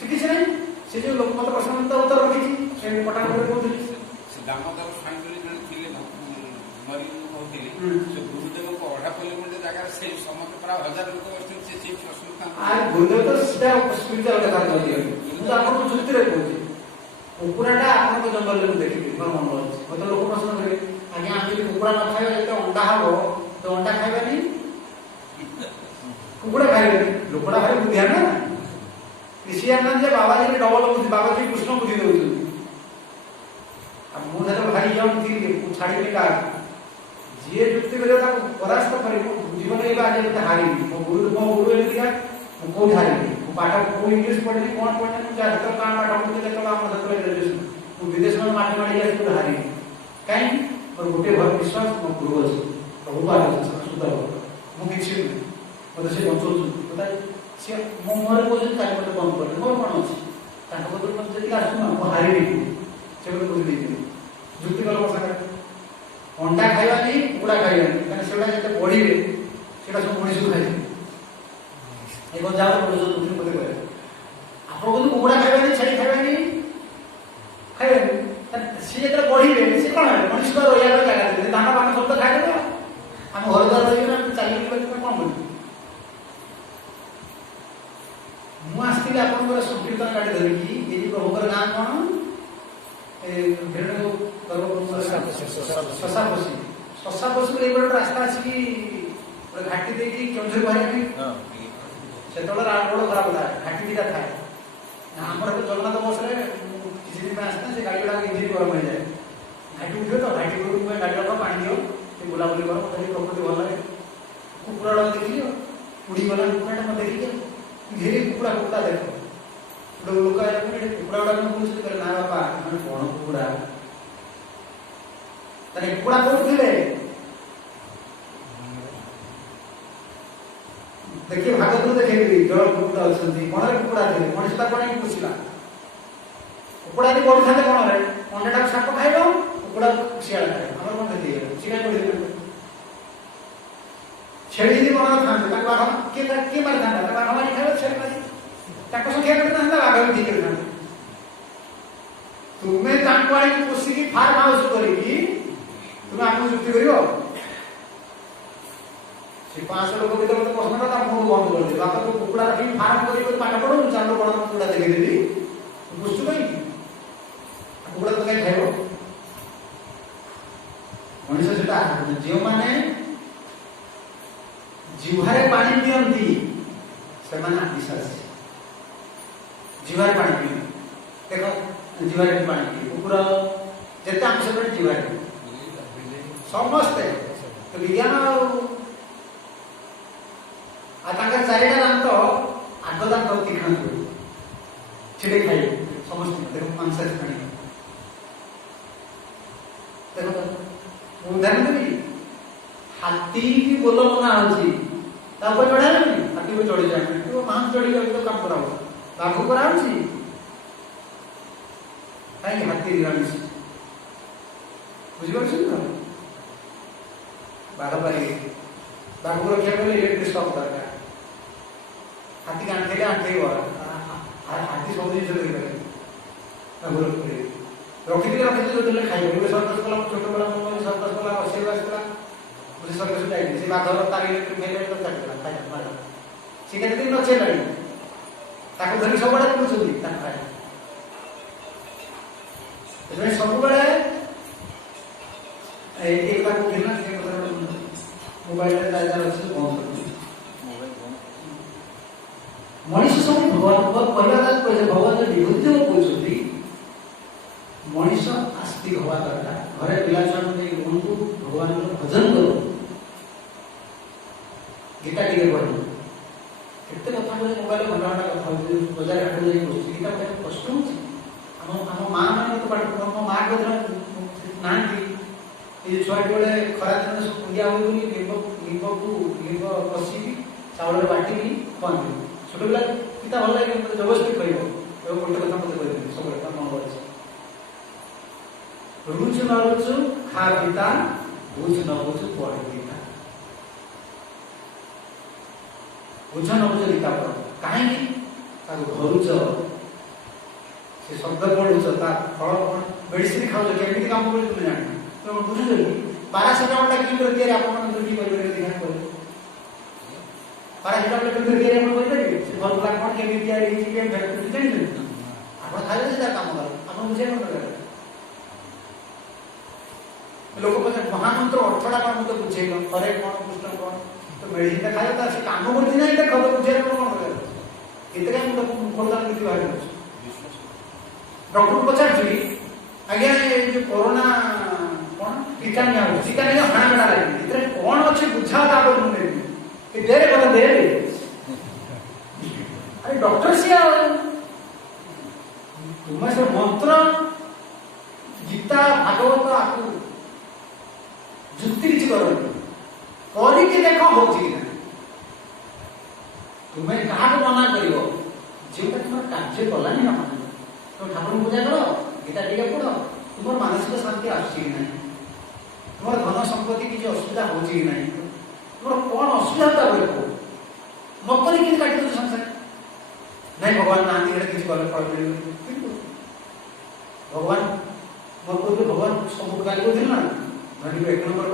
से किसी नहीं से जो लोक मत प्रश्न उत्तर रखी से पटान कर कहते दामोदर स्वामी जन थिले मरी कहते से गुरुदेव को अढ़ा पल्ले गोटे जगह से समस्त प्राय 1000 लोक बसते से प्रश्न था आ गुरुदेव तो सीधा स्पिरिचुअल कथा कहते हैं तो आपको जुक्ति रे कहते कुकुराटा आपको जंगल में देखिए मोर मन अछि मत लोक प्रश्न करे आज्ञा हम यदि कुकुरा न खाइबा तो अंडा हबो तो अंडा खाइबा नहीं कुकुरा खाइबा लोकड़ा खाइ बुद्धिया ना ऋषि आनंद जे बाबा जी डबल बुद्धि बाबा जी कृष्ण बुद्धि देउछु अब मु धर भाई यम थी छाड़ी ने का जे युक्ति करे ता परास्त करे जीवन रे बाजे त हारी मो गुरु ए दिया को हारी मु पाठ को इंग्लिश पढ़ली कोन पढ़ने मु जा तो कान पाठ पढ़ले तो हम सत्र ग्रेजुएशन मु विदेश में माटी माटी जा तो हारी काई और गोटे भर विश्वास मो गुरु अछि प्रभु बाबा सुध मु किछि मते से बंचो पता से मो मोर को जे काई मते बंद कर मोर कोन अछि ताको बदल मते जे आसु मु हारी नहीं से को बुद्धि दी जुक्ति कल संगे अंडा खाइबा नहीं कुकुड़ा खाइबा नहीं कारण सेटा जते बढ़िबे सेटा सब मनुष्य खाइ ए कोन जाओ मनुष्य दुखी पते करे आपको तो कुकुड़ा खाइबा नहीं छाड़ी खाइबा नहीं खाइबा नहीं से जते बढ़िबे से कोन है मनुष्य को रोया जगह दे दाना पानी सब तो खाइ देबा हम घर द्वार रही ना चाली किलो कोन बोल मु आस्तिले आपन संकीर्तन गाड़ी धरिकी ए प्रभुकर नाम कोन भेड़ शशापशी एक रास्ता अच्छी घाटी देखी केउझर बाहर से रोड खराब था घाटी दीटा था आम जगन्नाथ बस किसी दिन आसता से गाड़ी गुड़ा इंजिन गरम हो जाए घाटी उठे तो घाटी गुड़ गाड़ी गुड़ा पानी दियो बुलाबुली कर मत प्रकृति भल लगे कुकुड़ा देखिए उड़ी गला कुकुड़ा मत देखिए धीरे कुकुड़ा कुकुड़ा देख लोक कुकुड़ा गुड़ा ना बापा कौन कुकुड़ा ତାହେଲେ କୁକୁଡ଼ା କୋଉଠି ଥିଲେ? देखिए भागवत देखेबी जल कुकुड़ा अछंती कोणरे कुकुड़ा थे मनुष्य ता कोणी पुछिला कुकुड़ा भी बोल थाते कोणरे अंडाटा साप खाइबो कुकुड़ा शियाल खाइबो हमर कोन देती शिकाय पड़ी छेड़ी दी कोन थाते ताका हम के मार थाता ताका हमारी खाइबो छेड़ी मारी ताका संख्या करता हंदा भाग ठीक करता तुमे ताको आई पुछि की फार्म हाउस करिकी तुमे आपको जुक्ति करियो से 500 लोग के तो प्रश्न का मुंह बंद कर दे बापा को कुकुड़ा रखी फार्म करी पाठ पढो चालो बड़ा कुकुड़ा देखे देली बुझछु भाई कुकुड़ा तो कहीं खाइबो मनुष्य सेटा जे माने जिह्वारे पानी पियंती से माने विश्वास जिह्वारे पानी पिय देखो जिह्वारे पानी पिय कुकुड़ा जेते हम सब जिह्वारे समस्त तो विज्ञान चारिटा दांत आठ दांत तीक्ष्ण छिड़े खाइए समस्त देखो मांस खाने देखो उदाहरण देवी हाथी की बोल बना होची तापर चढ़ा नहीं हाथी को चढ़ी जाए तो मांस चढ़ी गए तो काम कराओ बाघ करा होची काई हाथी राणी बुझी पाछन ना बाघ पारी बाघ को रखिया गले इलेक्ट्रिक स्टॉक दरकार हाथी आंटे हाथी सब जिन रखी जो खाइए सर्कस कला छोट बेला सर्कस कला असेल आसला मुझे सर्कस जाइए से बाघर तार इलेक्ट्रिक मेले तो काटला खाइ मार से केते दिन नचे लानी ताको धरी सब बडा पुछुली ता खाइ एमे सब बडा एक बार को खेलना के मोबाइल रे चार्जर अछि बंद मनुष्य सब भगवान कहले भगवान जो विभूति कहते मनुष्य आस्तिक हवा दरकार घरे पिला छुआ रुहतु भगवान भजन करो गीता टिके पढ़ो केते कथा बोले मोबाइल घंटा घंटा कथा बजार हाट जाई बसि गीता पढ़े कष्ट होछि हम मां माने तो पाठ हम मां को नांती ये छुआ बोले खरा दिन पुंडिया होई लिंब कसी चावल बाटी पानी छोट बेला पिता भल लगे मत जबरदस्ती कहबो एगो गोटे कथा मत कहबो सब कथा मन होछ रुच न रुच खा पिता बुझ न बुझ पढ़ पिता बुझ न बुझ गीता पढ़ काहे ताको घरुच से शब्द पढ़ुच ता फल मेडिसिन खाउ केमिति काम करू तुम जानि तो बुझुली पैरासिटामोल की कर दिया आपन दुटी कर ध्यान करू पैरासिटामोल के अंदर दिया हम बोलते हैं से फल ब्लैक पॉइंट के दिया ये चीज के फैक्टर जान आपण खाली से काम करो आपण मुझे न करे लोग पता महामंत्र अर्थड़ा का मुझे पूछेगा हरे कौन कृष्ण कौन तो मेडिसिन खाया था से काम करती नहीं तो खबर पूछे कौन करे इतने हम खोलना नीति बाहर डॉक्टर पचार आज्ञा ये जो कोरोना कौन टीका नहीं हाना बना लगे इतने कौन अच्छे बुझा था मुझे दे रे बोला दे अरे डॉक्टर से तुम्हें से मंत्र गीता भागवत आपको जुक्ति किसी करो के देखो हो तुम्हें क्या मना कर जो तुम कार्य कलानी ना तुम ठाकुर पूजा करो गीता टीका पढ़ तुम मानसिक शांति आसुची ना तुम धन संपत्ति किसी असुविधा हो तुम कौन असुविधा बोले कहो नक कि काट दो संसार नहीं भगवान ना किसी कले फल मिल भगवान मैं भगवान सब गाली कौन ना धनी एक नंबर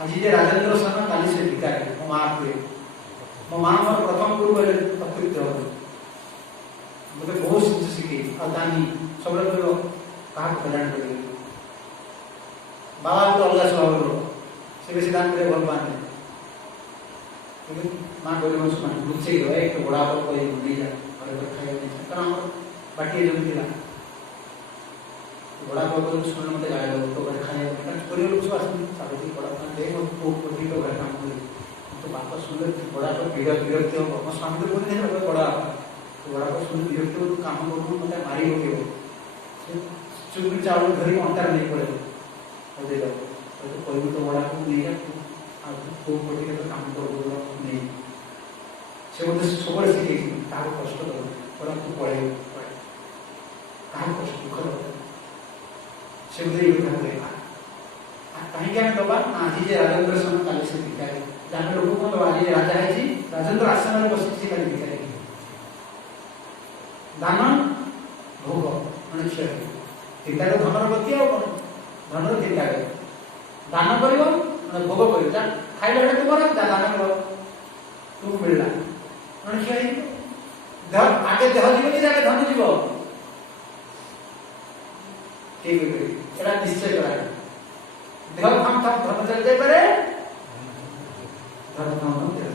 आज जे राजेंद्र शर्मा काली से भिकारी मो माँ हुए मो माँ मोर प्रथम गुरु बोले अकृत्य मुझे बहुत जिन शिखे और दानी सब क्या कल्याण कर बाबा को अलग स्वभाव से बेसी दान करे भल पाते माँ बोले मैं लुचे एक बड़ा पर नहीं जा खाई कारण बाटी जमी बड़ा बाबू सुन मत गाय तो खाए परिवार लोग आसती बड़ा दे तो घर काम कर तो बापा सुन बड़ा विरक्त हो मो स्वामी तो बोलते हैं बड़ा बड़ा सुन विरक्त हो काम कर मत मारी पकेब चुप चावल धरी अंटार नहीं पड़े दे दो तो कोई भी तो बड़ा को नहीं है खूब कोटी के तो काम कर नहीं से मते सब सीखे तार कष्ट दो बड़ा को पड़े तार कष्ट दुख दो से मते ये था बोले कहीं क्या दबा आज जे राजेंद्र सन काली से दिखाए जाने लोगों को तो आज राजा है जी राजेंद्र आसन में बस से काली दिखाए दान भोग मनुष्य तीनटा धनर गति आ धनर तीनटा दान करियो भोग करियो जा खाइला बेटा तुमर जा दान करो तू मिलला मनुष्य है देह आगे देह जीव कि आगे धन जीव ठीक है एरा निश्चय करा देह काम था धन चल जाए पारे धन काम दे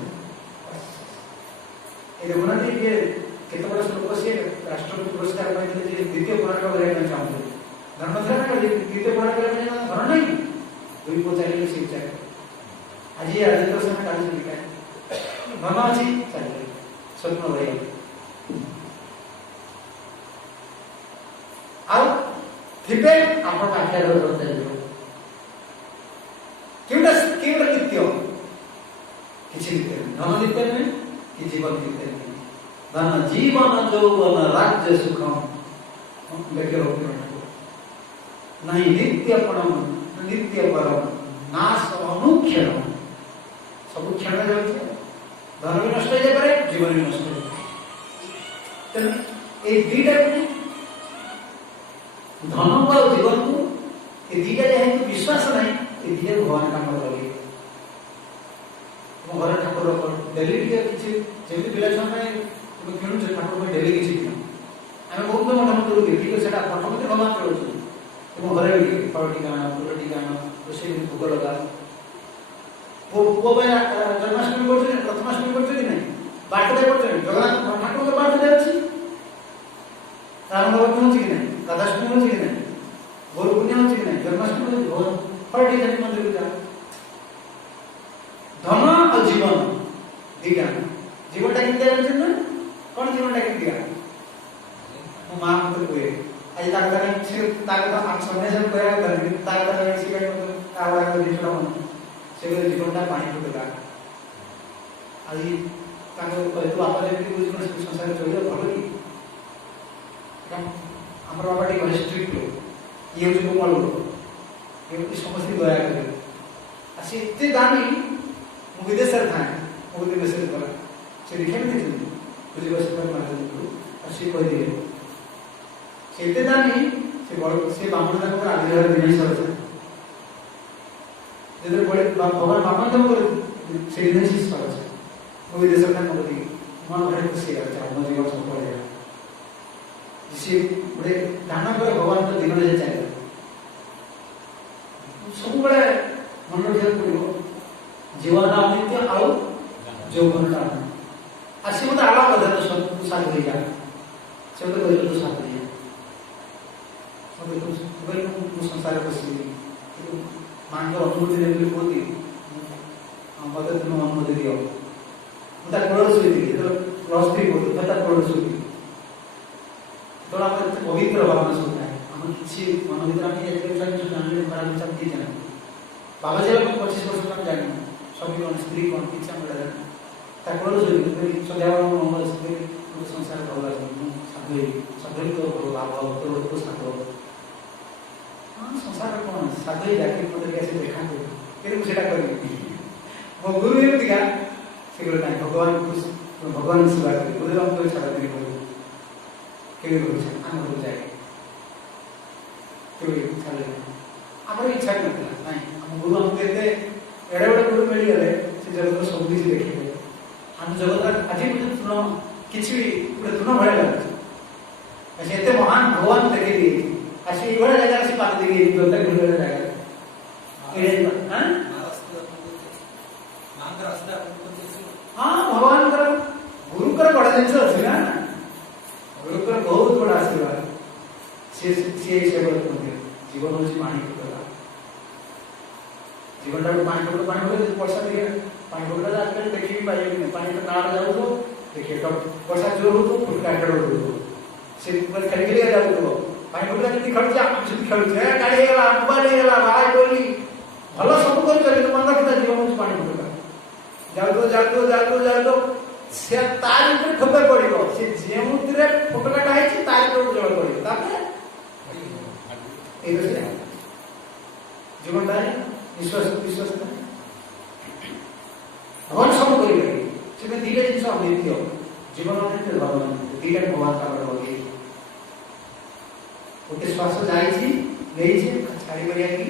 ए देखो ना ये केते बड़ा लोक से राष्ट्रपति पुरस्कार पाइले जे द्वितीय पुरस्कार कराया चाहते धर्मधर ना द्वितीय पुरस्कार कराया धन नहीं दुई को चाहिए से चाहिए आज ये राजेंद्र सन काली से लिखा है धन अछि चाहिए स्वप्न रहे ଆଉ ଥିବେ ଆପଣ ପାଖରେ ରହିବେ କେଉଁଟା ନିତ୍ୟ କିଛି ନିତ୍ୟ ଧନ ନିତ୍ୟ ନୁହେଁ କି ଜୀବନ ନିତ୍ୟ ନୁହେଁ धन जीवन यौवन राज्य सुखम लेके नहीं नित्यपणम नित्य परम नाश अनुक्षण सब क्षण में जाऊँ धन भी नष्ट हो जाए जीवन भी नष्ट हो जाए ये दुईटा धन को जीवन को ये दुईटा जहाँ विश्वास नहीं ये दुईटा भगवान काम करेंगे घर ठाकुर डेली किसी जमी पिला छुआ किणुचे ठाकुर में डेली किसी किण आम बहुत मठम करूँ ठीक है सेटा मठ मत भगवान चलुँ तुम घर फल टीका फूल टीका रोषे भोग लगा पुओ जन्माष्टमी कर प्रथमाष्टमी कर बाटदे कर जगन्नाथ ठाकुर बाटदे अच्छी रामनवमी हो कि नहीं राधाष्टमी हो कि नहीं गौर पूर्णिमा हो कि नहीं जन्माष्टमी हो फल टीका मंदिर जा धन और जीवन दीटा जीवनटा केमती जानते ना कौन जीवनटा केमती मो माँ मत कहे आज ताक सन्यास से जीवनटा पानी फुटला आज कहे तू बापा जमी बुझे संसार चलिए भल कि आम बाबा टी स्ट्रिक्ट लोग ये हूँ कोमल लोग ये समस्त दया कर एत दामी मु विदेश था बहुत मेसेज कला से लिखा भी नहीं बुझे महाराज सी कही से एत दामी से बामण तक आविर्भाव दिन सर भगवान बामण से दिन शीश कर मु विदेश था मोदी मन भारी खुशी मो जीवन सफल है सी गोटे दान कर भगवान दिन में चाहिए सब बड़े मन रखा पड़ो जीवन अनित्य आउ यौवन आसी मत आला बदल सब साथ दे जा से मत कहले तो साथ दे मत संसार बसी मां को अनुभूति ले बोली बोलती मत तुम अनुभूति दियो मुता कोड़ सुई तो रस्ती बोल पता कोड़ सुई तो आप पवित्र भावना सुनता है हम किसी मन भीतर हम ये जान जानले हमारा विचार की जाना बाबा जी लोग 25 वर्ष तक जाने सभी कौन स्त्री कौन किच्छा मिला ताकोड़ सुई सदावन मंगल स्त्री संसार भला सभी तो लाभ तो साधो संसार कौन साधो जाके मत कैसे देखा फिर मुझे करी मो गुरु ने दिखा से नहीं भगवान सेवा करी गुरु हमको छाड़ा नहीं बोल के आम हो जाए छाड़े आम इच्छा ना आम गुरु हमको एडे बड़े गुरु मिल गए से जगत सब किसी देखिए आम जगत आज तृण किसी गोटे तृण भाई लगे एत महान भगवान देखी दिए अच्छी ये जगह से बात देखिए जगह हाँ भगवान गुरु बड़ा जिन अच्छी ना गुरु बहुत बड़ा आशीर्वाद सी जीवन हूँ पानी फुटला जीवन टाइम पानी फुट पानी फुटे वर्षा देखिए पानी फुटला आजकल देखी भी पाइए पानी तो नाड़ जाऊ तो देखिए तब वर्षा जोर हो तो फुटका हो से खेल जाऊ तो पानी फुटला जब खर्चा खेल गाड़ी मोबाइल भाई बोल जाऊ से तार ऊपर ठोपे पड़िबो से जेमुतिरे फोटोटा है तार ऊपर जल पड़िबो तापर एसे जीवन दाय विश्वास भगवान सब करिबे से धीरे जिंस अनित्य जीवन में भगवान धीरे भगवान का होगी ओके श्वास जाई छी छाड़ी करिया की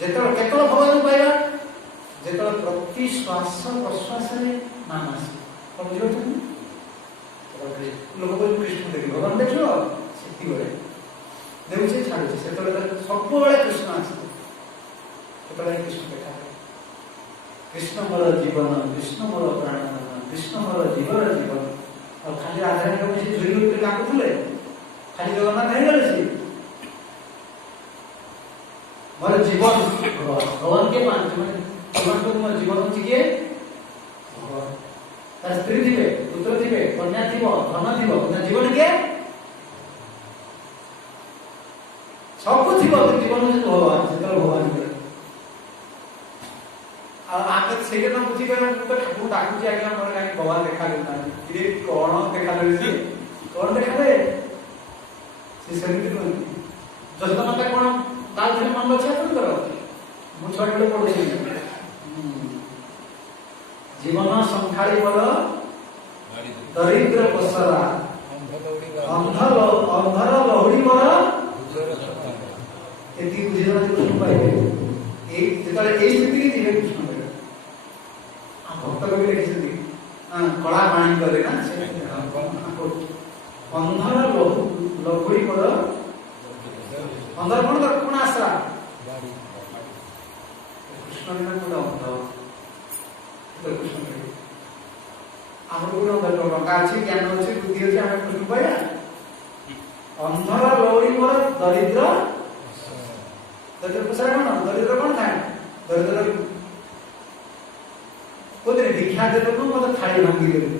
जेतल केतल भगवान पाइबा जेतल प्रति श्वास प्रश्वास रे नाम आसे हम बुझो लोक को कृष्ण देखि भगवान देखो शक्ति बळे देउछे छाडुछे सेतल सब बळे कृष्ण आसे सेतल कृष्ण देखा कृष्ण मोर जीवन कृष्ण मोर प्राण कृष्ण मोर जीवन और खाली राधा रानी को से झुरी उठे काकुले खाली जगन्नाथ नहीं गले से मोर जीवन भगवान के मान जीवन को मोर जीवन होची के भगवान तार स्त्री थिबे पुत्र थिबे कन्या थिबो धन थिबो ना जीवन के सब थिबो जीवन में भगवान से भगवान के आगे से ना बुझी गए तो ठाकुर डाकू जी आगे मोर काई भगवान देखा लेना ये कौन देखा ले से कौन देखा ले से शरीर को जस्ट मत कोन ताल दिन मन लक्ष्य कोन करो मु छोटे पड़ो जीवन संखाली पर दरिद्र पसरा अंधर लहुड़ी पर एति बुझिरा कृष्ण पाइबे ए जेतले ए स्थिति की जीवे कृष्ण पाइबे आ भक्त कवि लिखिसथि कला पाणी करे ना से अंधर लहुड़ी पर अंधर कोन आसरा कृष्ण बिना कोन अंधर कृष्ण आम को टका अच्छी ज्ञान अच्छी बुद्धि अच्छी आम कृष्ण पाया अंधर लौड़ी पर दरिद्र पसरा कौन दरिद्र कौन था दरिद्र कोदे भिक्षा देलो न मत थाली भांगी देलो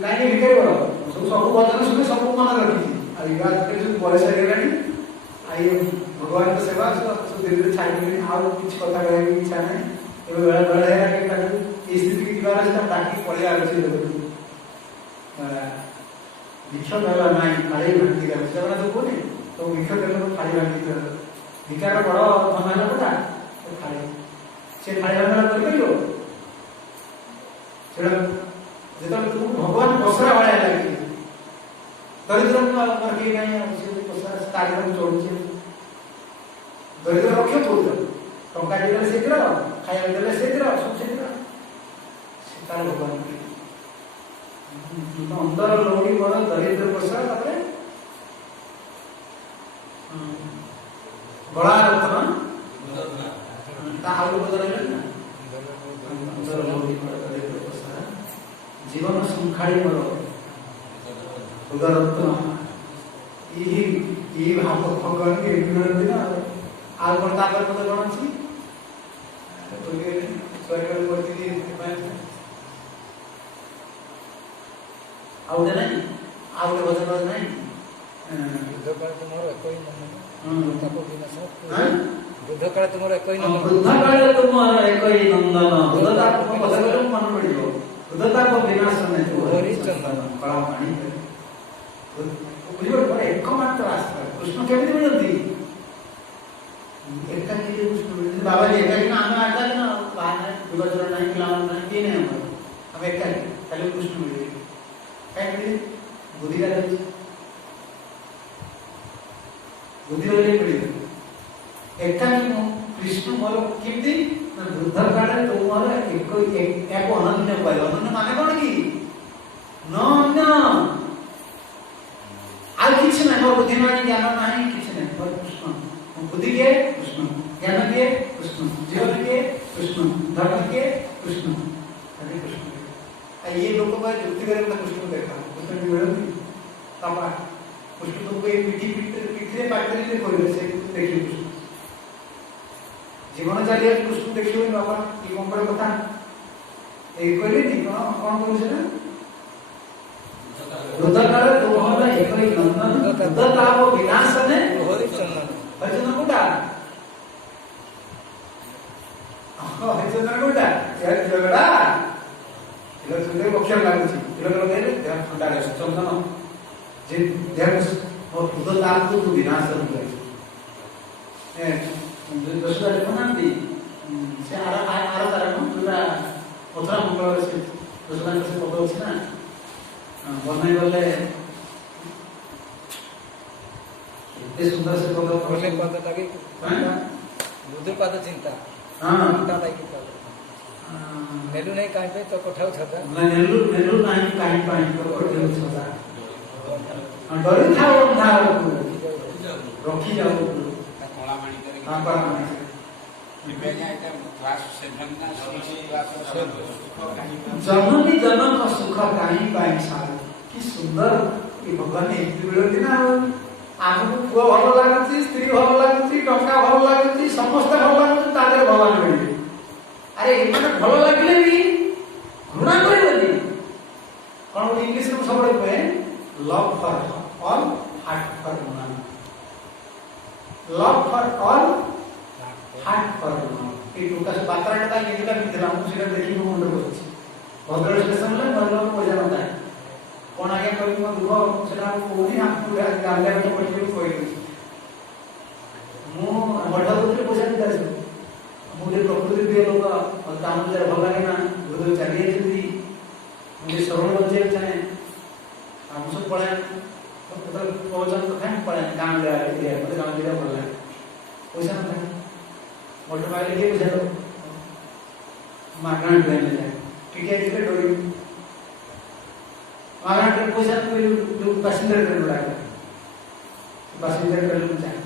काहे भिखारी बड़ सब वचन सुने सब मन रखी आ विवाद के जो बयस हेलानी आई भगवान के सेवा सब धीरे छाड़ी आउ कुछ कथा कहै की इच्छा नहीं ए बेला बेला है कि ताकू स्थिति की द्वारा से ताकि पड़े आ छै भिक्षा देला नहीं थाली भांगी कर सेवा तो कोनी तो भिक्षा देलो थाली भांगी कर भिकार बड़ धन पता तो थाली से थाली भांगा कर परियो सेडा जेता तू भगवान पसरा वाला लागी दरिद्र पर के नहीं से पसरा कार्यक्रम चोड़ दरिद्र रखे चोड़ टंका देले शीघ्र खाया देले शीघ्र सब शीघ्र सीतार भगवान तो अंदर लौड़ी बड़ दरिद्र पसरा तापरे बड़ा रत्न ता आउ बदल ना अंदर लौड़ी बड़ दरिद्र पसरा जीवन संखाड़ी मोर उदारत्न ई भाव भगवान के विनोद ना आ कोन ताकर पद कोन अछि तो के स्वर्ग में करती थी आउ नहीं आउ के वचन नहीं बुद्ध काल तुम्हारा कोई नंदन तपो विनाश बुद्ध काल तुम्हारा कोई नंदन बुद्ध काल तुम्हारा कोई नंदन बुद्धता को पदगल मन पड़ियो बुद्धता को विनाश नहीं तो हरि चंदन कला पानी बुझियो पर एकमात्र रास्ता कृष्ण केमिति मिलती एका के कृष्ण मिलती बाबा जी एका ना हम आता ना बाहर विवरण नहीं खिलावन नहीं तीन है हम एका खाली कृष्ण मिले काय बुद्धि का बुद्धि वाले पड़ी एका कृष्ण मोर केमिति ना बुद्ध काल तो मोर एक अनन्य पाइल अनन्य माने कोन की न आल किछ ना मोर बुद्धि माने ज्ञान नहीं किछ नहीं पर कृष्ण बुद्धि के कृष्ण ज्ञान के कृष्ण जीवन के कृष्ण धर्म के कृष्ण हरे कृष्ण ये लोगों का युक्ति करें तो कृष्ण देखा कृष्ण भी मिले तबा कृष्ण तो कोई पिठरे पाटरी ले कोई से देखिए कृष्ण जीवन चलिए कृष्ण देखियो बाबा ये कौन बड़ा कथा एक कोई नहीं कौन कौन से ना बुद्ध काल तो हमारा एक ही नंदन बुद्धता को विनाश ने हरि चंदन भजन कुटा ପକ୍ଷରେ ଲାଗୁଛି ତିଳକ ଲଗେଇଲେ ଦେହ ଥଣ୍ଡା ରହିବ ଚନ୍ଦନ ଯେ ଦେହ ହୃଦ ତାକୁ ତୁ ବିନାଶ କରିବୁ ଦଶଟା ଦେଖୁନାହାନ୍ତି ସେ ଆର ତାରଣ ଯୋଉଟା ମଥୁରା ମଙ୍ଗଳରେ ସେ ଦଶଟାଙ୍କ ସେ ପଦ ଅଛି ନା ବନେଇ ଗଲେ ଏତେ ସୁନ୍ଦର ସେ ପଦ କହିଲେ ପଦ ଲାଗି ବୁଦ୍ଧ ପାଦ ଚିନ୍ତା ଚିନ୍ତା ଲାଗି ପାଦ ନେଲୁ ନାହିଁ କାହିଁ ପାଇଁ ତ କୋଠାଉ ଛତା ନେଲୁ ନାହିଁ କାହିଁ ପାଇଁ ତ କୋଠାଉ ଛତା ଡରି ଥାଉ ଅନ୍ଧାରକୁ ରଖି ଯାଉ କଳା ମାଣିକରେ ଜନନୀ ଜନକ ସୁଖ କାହିଁ ପାଇଁ ସାରୁ କି ସୁନ୍ଦର ଏ ଭଗବାନ ଏମିତି ମିଳନ୍ତି ନା ଆମକୁ ପୁଅ ଭଲ ଲାଗୁଛି ସ୍ତ୍ରୀ ଭଲ ଲାଗୁଛି ଟଙ୍କା ଭଲ ଲାଗୁଛି ସମସ୍ତେ ଭଲ ଲାଗୁଛି ତା ଦେହରେ ଭଗବାନ ମିଳିବେ ଆରେ ଏମାନେ ଭଲ ଲାଗିଲେ ବି ଘୃଣା କରିବେନି କଣ ଗୋଟେ ଇଂଲିଶରେ ମୁଁ ସବୁବେଳେ କୁହେ love for all hatred for none love for all hatred for none এই ଟୋକା ବାତ୍ରାଟା ଏମିତିକା ପିନ୍ଧିଲା ମୁଁ ସେଇଟା ଦେଖିକି ମୋ ମୁଣ୍ଡ ବସୁଛି ଭଦ୍ରକ ଷ୍ଟେସନରେ ଭଲ ପଇସା ନଥାଏ କଣ ଆଜ୍ଞା କହିବି ମୋ ଦୁଃଖ ସେଟା ମୁଁ କହୁନି ଗାଁରେ ପଡ଼ିଯିବି କହିଦେଉଛି ମୁଁ ମଠ ଦଉଥିଲି ପଇସା ନେଇ ଆସିବି ମୁଁ ଯେ ପ୍ରକୃତି ପ୍ରିୟ ଲୋକ କାମ ଭଲ ଲାଗେ ନା ଗୁରୁ ଚାଲି ଯାଇଛନ୍ତି ମୁଁ ଯେ ଶରଣ ବଞ୍ଚେଇବାକୁ ଚାହେଁ ଆମ ସବୁ ପଳାଏ ପ୍ରବଚନ କଥା ପଳାଏ ଗାଁ ଏରିଆ ମୋତେ ଗାଁ ଏରିଆ ଭଲ ଲାଗେ ପଇସା ନଥାଏ ମଠ ପାଇଲେ କିଏ ପଇସା ଦବ ମାଗଣା ଟ୍ରେନରେ ଯାଏ ଟିକେ ଯିବେ ଡରିବି ମାଗଣା ଟ୍ରେନ ପଇସା ଯୋଉ ପାସେଞ୍ଜର ଟ୍ରେନ ଗୁଡ଼ାକ ପାସେଞ୍ଜର ଟ୍ରେନ ଯାଏ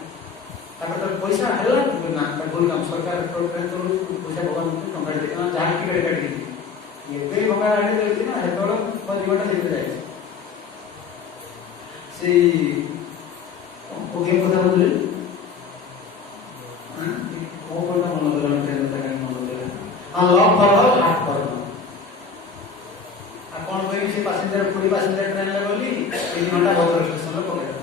ତାପରେ ପଇସା ହେଲା ନା ଭୁଲ କାମ ସରକାର ଟ୍ରେନ ଚଲଉଛି ପଇସା ଭଗବାନ ଟଙ୍କା ଦେଇ ଯାହା ଟିକେଟ କାଟିକି ଏବେ ଭଗା ଆଣି ଦେଉଛି ନା ସେତେବେଳେ ମୋ ଜୀବନଟା ସେଇଥିରେ ଯାଇଛି ସେଇ ଓକେ କଥା ବୁଝିଲେ କୋଉ କଥା ମନ ଦେଲା ଟ୍ରେନ କଥା କାହିଁକି ମନ ଦେଲା love for all hatred for none ଆଉ କଣ କହିବି ସେ ପାସେଞ୍ଜର ପୁରୀ ପାସେଞ୍ଜର ଟ୍ରେନରେ ଗଲି 3 ଘଣ୍ଟା ଭଦ୍ରକ ଷ୍ଟେସନରେ ପକେଇଲା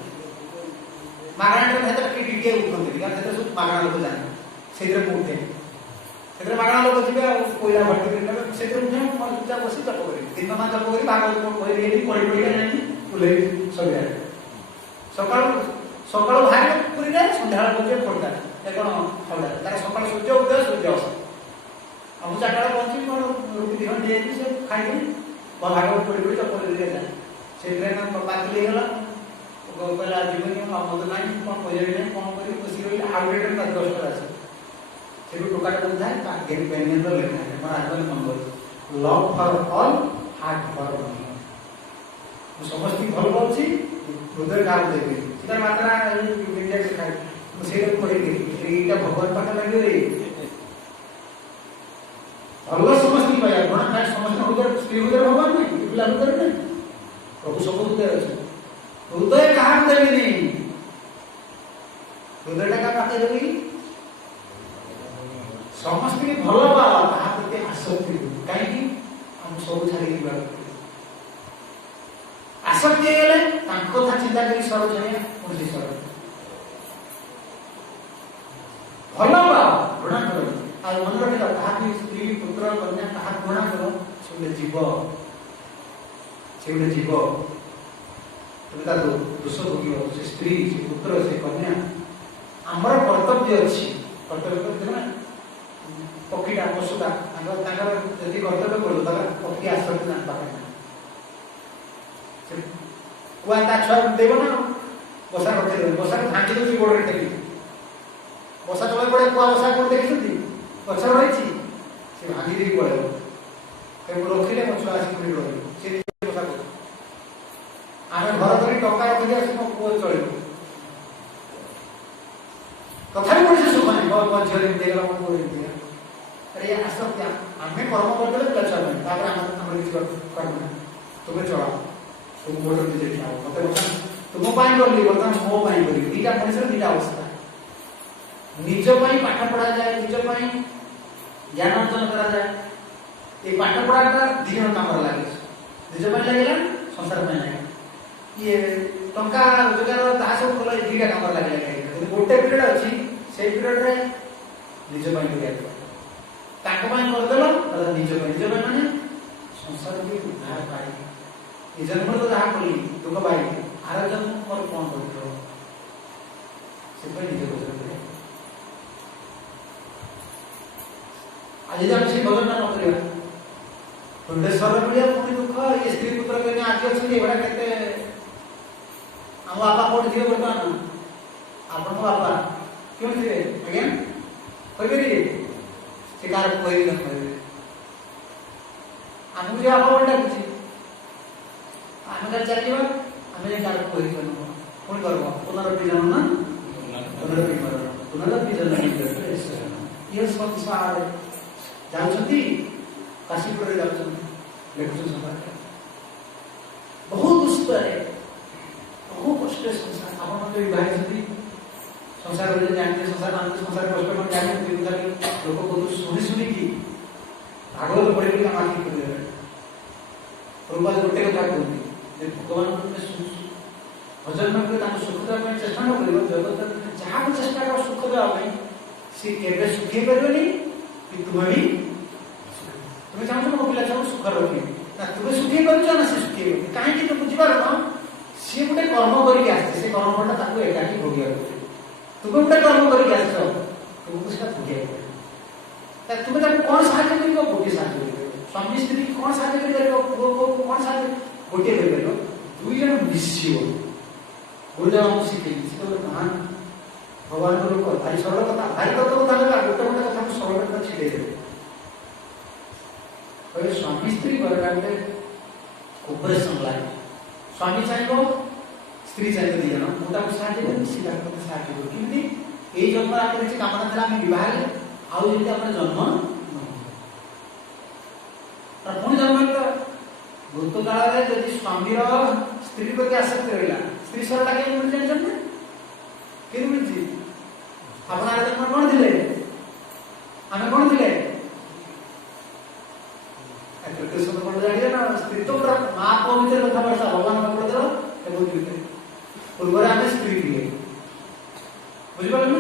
ମାଗଣା ଟ୍ରେନ ହେତେ ଟିକେ ଉଠନ୍ତି କାରଣ ସେଥିରେ ସବୁ ମାଗଣା ଲୋକ ଯାଆନ୍ତି ସେଇଥିରେ ମୁଁ ଉଠେ ସେଥିରେ ମାଗଣା ଲୋକ ଯିବେ ଆଉ କୋଇଲା ଭର୍ତ୍ତି କରି ନେବେ ସେଥିରେ ଉଠେ ମୁଁ ଚୁପଚାପ ବସି ଜପ କରିବି ଦିନମାନ ଜପ କରି ଭାଗବତ ବହି ପଢି ପଢିକା ଯାଇକି ଓହ୍ଲେଇବି ସନ୍ଧ୍ୟାରେ ସକାଳୁ ବାହାରିଲେ ପୁରୀ ଯାଏ ସନ୍ଧ୍ୟାବେଳେ ପହଞ୍ଚିବେ ଖୋର୍ଦ୍ଧା ଏ କ'ଣ ଖୋର୍ଦ୍ଧା ତାର ସକାଳୁ ସୂର୍ଯ୍ୟ ଉଦୟ ସୂର୍ଯ୍ୟ ଅସ୍ତ ଆଉ ମୁଁ 4ଟା ବେଳେ ପହଞ୍ଚିବି କ'ଣ ରୁଟି 2 ଖଣ୍ଡ ଦିଆଯାଇଛି ସେ ଖାଇକି ଭାଗବତ ପଢି ଜପ କରିକି ଯାଏ ସେ ଟ୍ରେନ ବାତିଲ ହେଇଗଲା କହିଲା ଯିବନି ମତେ ନାହିଁ କ'ଣ କହିବି ନାହିଁ କ'ଣ କରିବି ଖୁସି ରହିଲି ଆଉ ଗୋଟେ ଟ୍ରେନ 10ଟାରେ ଆସିବ ସେଠୁ ଟୋକାଟା ବୁଝାଏ ବେନିୟନର ଲେଖା ମୋର ଆଗରେ ମନ କରୁଛି love for all hatred for none ମୁଁ ସମସ୍ତଙ୍କୁ ଭଲ ପାଉଛି ହୃଦୟ କାହାକୁ ଦେବି ସେଟା ମାତ୍ରା ଖାଇ ମୁଁ ସେଇଟାକୁ କହିବି ଏଇଟା ଭଗବାନ ପାଖରେ ଲାଗିବ ରେ ଭଲ ସମସ୍ତଙ୍କୁ ପାଇବା ଘଣା କାହିଁ ସମସ୍ତ ହୃଦୟ ସ୍ତ୍ରୀ ହୃଦୟ ଭଗବାନ ନାହିଁ ପିଲା ହୃଦୟ ନାହିଁ ପ୍ରଭୁ ସବୁ ହୃଦୟ ଅଛି ହୃଦୟ କାହାକୁ ଦେବିନି ହୃଦୟଟା କାହା ପାଖରେ ଦେବି ସମସ୍ତଙ୍କୁ ଭଲ ପାଅ ତାହା ପ୍ରତି ଆସକ୍ତି କାହିଁକି ଆମେ ସବୁ ଛାଡ଼ିକି ଯିବାକୁ ଆସକ୍ତି ହେଇଗଲେ ତାଙ୍କ କଥା ଚିନ୍ତା କରି ସର ଛାଡ଼ିବା କୌଣସି ସର ଭଲ ପାଅ ଘୃଣା କର ଆଉ ମନେ ରଖିଥାଅ କାହାକୁ ସ୍ତ୍ରୀ ପୁତ୍ର କନ୍ୟା କାହାକୁ ଘୃଣା କର ସେ ଗୋଟେ ଜୀବ ତେବେ ତା ଦୋଷ ଭୋଗିବ ସେ ସ୍ତ୍ରୀ ସେ ପୁତ୍ର ସେ କନ୍ୟା ଆମର କର୍ତ୍ତବ୍ୟ ଅଛି କର୍ତ୍ତବ୍ୟ କରିଥିଲେ ନା ପକ୍ଷୀଟା ପଶୁଟା ତାଙ୍କର ଯଦି କର୍ତ୍ତବ୍ୟ କରୁ ତାଙ୍କର ପକ୍ଷୀ ଆସକ୍ତି ତାଙ୍କ ପାଖରେ କୁଆ ତା ଛୁଆ ଦେବ ନା ବସା ରଖେଇଦେବ ବସାକୁ ଭାଙ୍ଗି ଦେଉଛି ଗୋଡ଼ରେ ଟେକି ବସା ତଳେ ପଡ଼େ କୁଆ ବସା କୋଉଠି ଦେଖିଛନ୍ତି ଗଛ ରହିଛି ସେ ଭାଙ୍ଗି ଦେଇକି ପଳେଇବ ତାକୁ ରଖିଲେ ମୋ ଛୁଆ ଆସିକି ରହିବ ସେ ବସା କରୁଛି ଆମେ ଘର କରି ଟଙ୍କା ରଖିକି ଆସି ମୋ ପୁଅ ଚଳିବ ତଥାପି କୌଣସି ସୁଖ ନାହିଁ ମୋ ଝିଅରେ ଏମିତି ହେଇଗଲା ମୋ ପୁଅ ଏମିତି ହେଇଗଲା ଆରେ ଆସକ୍ତି ଆମେ କର୍ମ କରିଦେଲେ ପିଲା ଛୁଆ ନାହିଁ ତାପରେ ଆମର କିଛି କର୍ମ ନାହିଁ ତୁମେ ଚଳାଅ ତୁମ ଗୋଡ଼ ନିଜେ ଠିଆ ହବ ମତେ ବର୍ତ୍ତମାନ ତୁମ ପାଇଁ କରିଲି ବର୍ତ୍ତମାନ ମୋ ପାଇଁ କରିବି ଦିଟା ମଣିଷର ଦିଟା ଅବସ୍ଥା ନିଜ ପାଇଁ ପାଠ ପଢ଼ାଯାଏ ନିଜ ପାଇଁ ଜ୍ଞାନ ଅର୍ଜନ କରାଯାଏ ଏ ପାଠ ପଢ଼ାଟା 2 ଜଣ କାମରେ ଲାଗେ ନିଜ ପାଇଁ ଲାଗିଲା ସଂସାର ପାଇଁ ଲାଗିଲା ଇଏ ଟଙ୍କା ରୋଜଗାର ତାହା ସବୁ କଲେ 2ଟା କାମରେ ଲାଗିଲା ଯଦି ଗୋଟେ ପିରିୟଡ଼ ଅଛି ସେଇ ପିରିୟଡ଼ରେ ନିଜ ପାଇଁ କରିବାକୁ ତାଙ୍କ ପାଇଁ କରିଦେଲ ତାହେଲେ ନିଜ ପାଇଁ ମାନେ संसार भी उद्धार पाई ये जन्म तो जहाँ कली दुख पाई आर जन्म मोर कौन कर निजे बदल आज हम से भजन न करिया कुंडेश्वर मिलिया पुणी दुख ये स्त्री पुत्र के आज अच्छे एवढा कहते हम बापा कोट थे बर्तमान आपण बापा क्यों थे आज्ञा कहिबे शिकार कोई न करे आमु जे बापा बोलता कुछ आमे का चलिबा आमे कार कोई न कोन करबो पुनरपि जन्म पुनरपि जन्म ये संसार जाउछंती काशीपुर रे जाउछंती लेखुछ संसार बहुत दुष्ट है बहुत कष्ट संसार आपण तो विवाह छथि संसार रे जानते संसार मान संसार कष्ट मन जानते लोक को सुनी सुनी की भागवत पढ़े के माथि कर दे प्रभु गोटे कथा कहते जे भगवान को भजन में ताको सुख देवा ପାଇଁ चेष्टा न करियो जगत जहाँ को चेष्टा कर सुख देवा ପାଇଁ से केबे सुखी परबेनी कि तुम्हें चाहो तो पिला चाहो सुख रखी ना तुम्हें सुखी कर ना से सुखी कहीं कि तो बुझी पार ना सी गोटे कर्म करके आसे से कर्म फलटा ताको एकाकी भोगिया तुम्हें गोटे कर्म करके आस तुमको सेटा भोगिया तुम्हें ताको कौन साहाय्य करियो गोटे साहाय्य करियो स्वामी स्त्री कौन साहाय्य करियो को कौन साहाय्य गोटे करियो दुई जन मिसियो गुरुदेव हमको शिखेई तो महान भगवान को लोग भारी सरल कथा भारी कथा को ताले गोटे गोटे कथा को सरल कथा छिड़े दे और स्वामी स्त्री करते ऑपरेशन लाइफ स्वामी चाहिए स्त्री चाहिए दी जन मोटा को साहाय्य कर सीधा को साहाय्य कर किंतु ए जन्म आकर जे कामना थला हम विवाह रे आउ जेते अपन जन्म पर पुणी जन्म तो भूत काल रे यदि स्वामी रो स्त्री प्रति आसक्ति रहिला स्त्री सरटा के मिल जाय जन्म के मिल जी अपना जन्म कोन दिले हमें कोन दिले कृष्ण को जानिए ना स्त्री तो मां को भीतर कथा बरसा भगवान को बोल दो ए बोल दिते पूर्वरे हमें स्त्री दिए बुझ पालु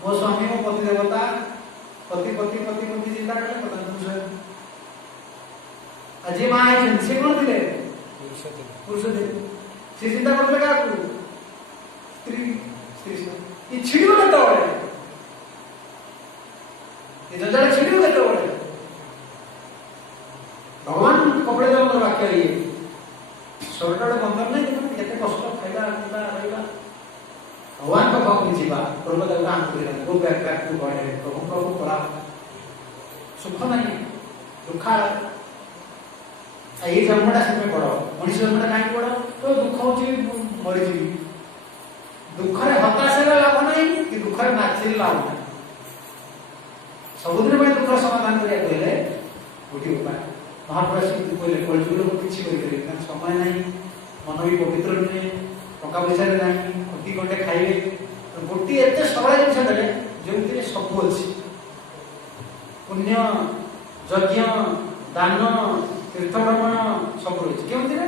मो स्वामी मो पति देवता पति पति पति पति चिंता करले पता नहीं अजे मां है से कौन दिले पुरुष दिले से चिंता करले का स्त्री स्त्री ये छिड़ियो ना तो ये जजड़ा छिड़ियो के तो भगवान कपड़े जो वाक्य ये सरकार बंधन नहीं कि केते कष्ट खाइबा किबा रहइबा भगवान को भक्त जीवा प्रभु देवता हम करे गो बैक टू गॉड है प्रभु प्रभु परा सुख नहीं दुख ये जन्मटा से पड़ो मनुष्य जन्मटा काहे पड़ो तो दुख होची मरि जी दुख रे हताश रे लाभ नहीं कि दुख रे नाचि लाभ नहीं समुद्र में दुख समाधान करिया कहले गोटी उपाय महापुरुष कहले कलजुग लोक किछि करि करे समय नहीं मन भी पवित्र नहीं टका पैसा नहीं अति घंटे खाइबे गोटी एते सरल जिनिस देले जेउति सब अछि पुण्य यज्ञ दान तीर्थ भ्रमण सब अछि केउति रे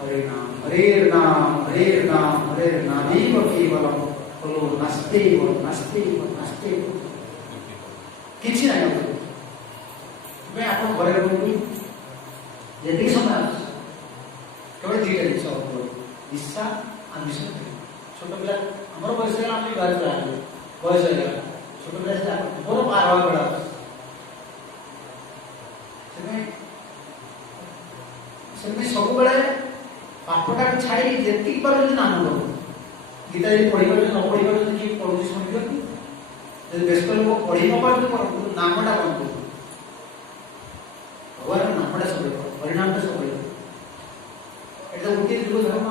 हरे नाम हरे नाम हरे नाम हरे नाम केवलम बोलो नस्ते नस्ते नस्ते किछि नहीं मैं आपको घरे रहूंगी यदि समय केवल दीटा जिस इच्छा आमिष छोट पिला हमर बयस है हम बात करा बयस है छोट पिला से बड़ पार हवा बड़ा से सब बेले पाठटा छाड़ी जेति पर नाम लो गीता जी पढ़ी कर न पढ़ी कर कि पढ़ी सुन दियो कि व्यस्त लोग पढ़ी न पार नामटा बंद भगवान नामटा सब परिणाम तो सब एटा गोटे जीव धर्म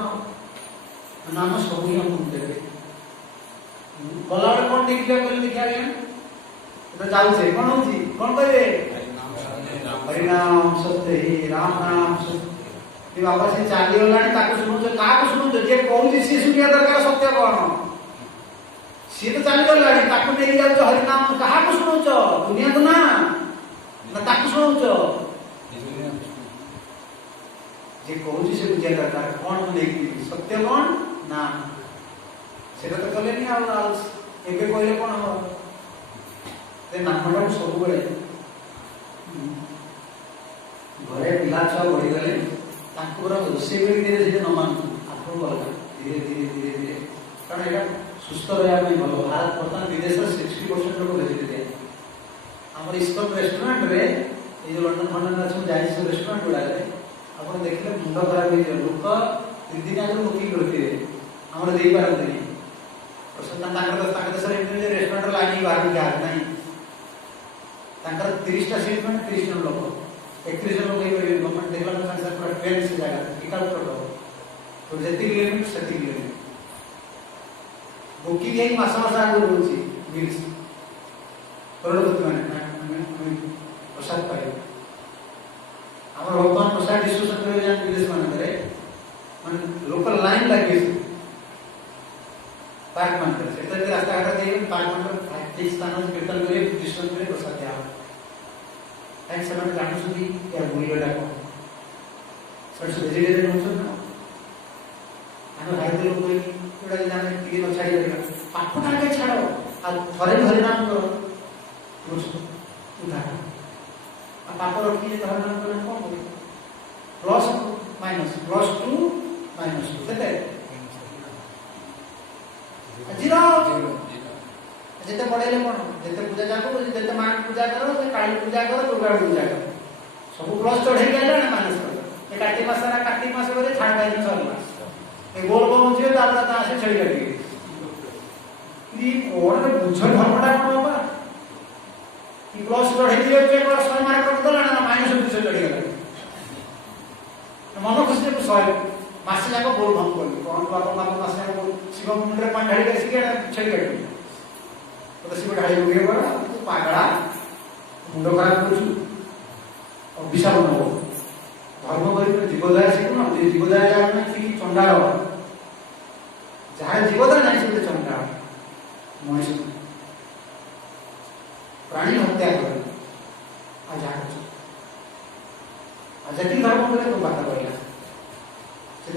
नाम सब ही हम देबे बलाड़ कोन देखिया कर देखिया गया तो जाऊ से कोन होची कोन कहबे परिणाम सत्य ही राम नाम सत्य बाबा से चाली वाला ताको सुनो जो का को सुनो जे कहू जे से सुनिया दरकार सत्य कोन सी तो चाली वाला ताको देई जाऊ जो हरि नाम कहा को सुनो जो दुनिया तो ना ताको सुनो जो जे कहू से बुझिया दरकार कोन देखि सत्य कोन ना सेटा तो कले नहीं आ एबे कहले कोन हो ते नामटा सब बेले घरे पिला छुआ बढ़ीगले रोषे भी धीरे धीरे न मानू आपको गला धीरे धीरे धीरे धीरे कारण यहाँ सुस्थ रहा भल भारत बर्तमान विदेश 60% लोग भेजिटेरियन आम इस्कन रेस्टोरेंट रे ये जो लंडन फंडन अच्छे जाए सब रेस्टोरेंट गुड़ा आप देखिए मुंड खराब हो लोक 3 दिन आगे बुकिंग करते आम दे पारती देश रेस्टोरेंट लाइन बाहर क्या नहीं 30टा सीट में 30 जन लोग 31 जन लोग गवर्नमेंट देखला ट्रेन से जाएगा टिकट तो जी लिमिट से लिमिट बुकिंग यही मास आगे रोचे मिल्स करोड़पति मैंने प्रसाद पाए आम बर्तमान प्रसाद डिस्ट्रीब्यूशन कर विदेश मानक लोकल लाइन लगे पार्क मान रास्ता घाट दे पार्क मान ठीक स्थान कीर्तन करे डिस्ट्रीब्यूशन करे प्रसाद दिया कहीं समय जानते या मूल्यटा कौन सब वेजिटेरियन होते ना आम भारतीय लोग जोड़ा टे न छाड़ी पाठटा के छाड़ आ थे हरिनाम कर उदाहरण पाप रखिए हरिनाम कर कौन कर प्लस माइनस +2 -2 के जीरो जिते पढ़ेले कौन जिते पूजा जाको जिते मां पूजा करो काली पूजा करो दुर्गा पूजा करो सब प्लस चढ़े गए ना माइनस कर ये कार्तिक मास करे छाड़ बाई सरला ए गोल गोल जे ताला ता से छड़ी लगी ये कोण रे बुझ धर्मटा कोन बाबा कि प्लस चढ़े दिए के प्लस 100 मार्क कर दला ना माइनस 200 चढ़ी गला मन खुशी से 100 मासे जाको बोल भंग कर कोन बाबा मासे जाको शिव मुंडरे पानी ढाली कर सिके छड़ी काटी तो शिव ढाली हुए बड़ा पागड़ा मुंड खराब कर अभिशाप नब धर्म कर जीवदया शिखुन जीवदया जाना कि चंडाल जहाँ जीवदया नहीं से चंडाल मनुष्य प्राणी हत्या कर जटिल धर्म बोले तो बात कहला से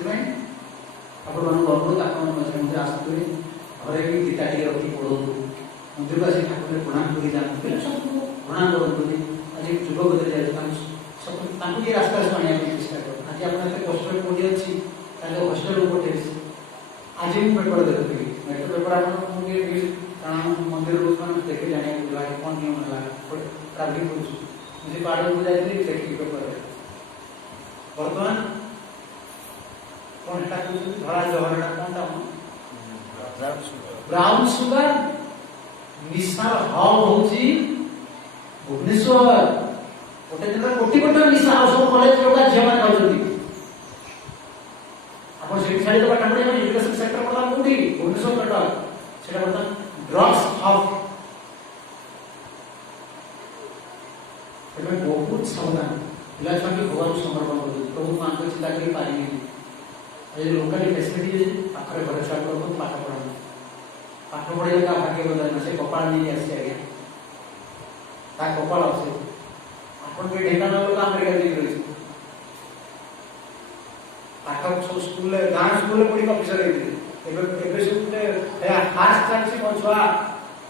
आपण अनुरोध आपण मझे आसतु घरे भी गीता टी रखी पढ़ू मंदिर को आसी ठाकुर प्रणाम कर जाते सब प्रणाम करते आज युवक सब ये रास्ता से आने चेष्टा कर आज आप कष्ट कोटी अच्छी हस्टेल कोटे आज भी पेपर देखी मेट्रो पेपर आप मंदिर देखे जाने कौन नियम है ट्रावेलिंग कर पहाड़ को जाइए देखिए पेपर बर्तमान कौन धरा जहरटा कौन ब्राउन सुगर निशार हब हूँ भुवनेश्वर गोटे दिन कोटी कोटी निशा सब कॉलेज लोग झील मैंने खाऊँ आप छाड़ी पाठ पढ़े एजुकेशन सेक्टर बर्तमान कौटी भुवनेश्वर कटक से बर्तमान ड्रग्स हब बहुत सावधान पिला छुआ के भगवान समर्पण कर प्रभु मान को चिंता कर पारे लोकाली फैसिलिटी पाखे घर छुआ को पाठ पढ़ा पाठ पढ़े का भाग्य बदल से कपाल नहीं आसी आज्ञा कपाल आसे आपन के ढेकाना लोग अमेरिका जी रही पाठ सब स्कूल गांव स्कूल पढ़ी ऑफिसर होते एबे स्कूल या फास्ट चांस को छुआ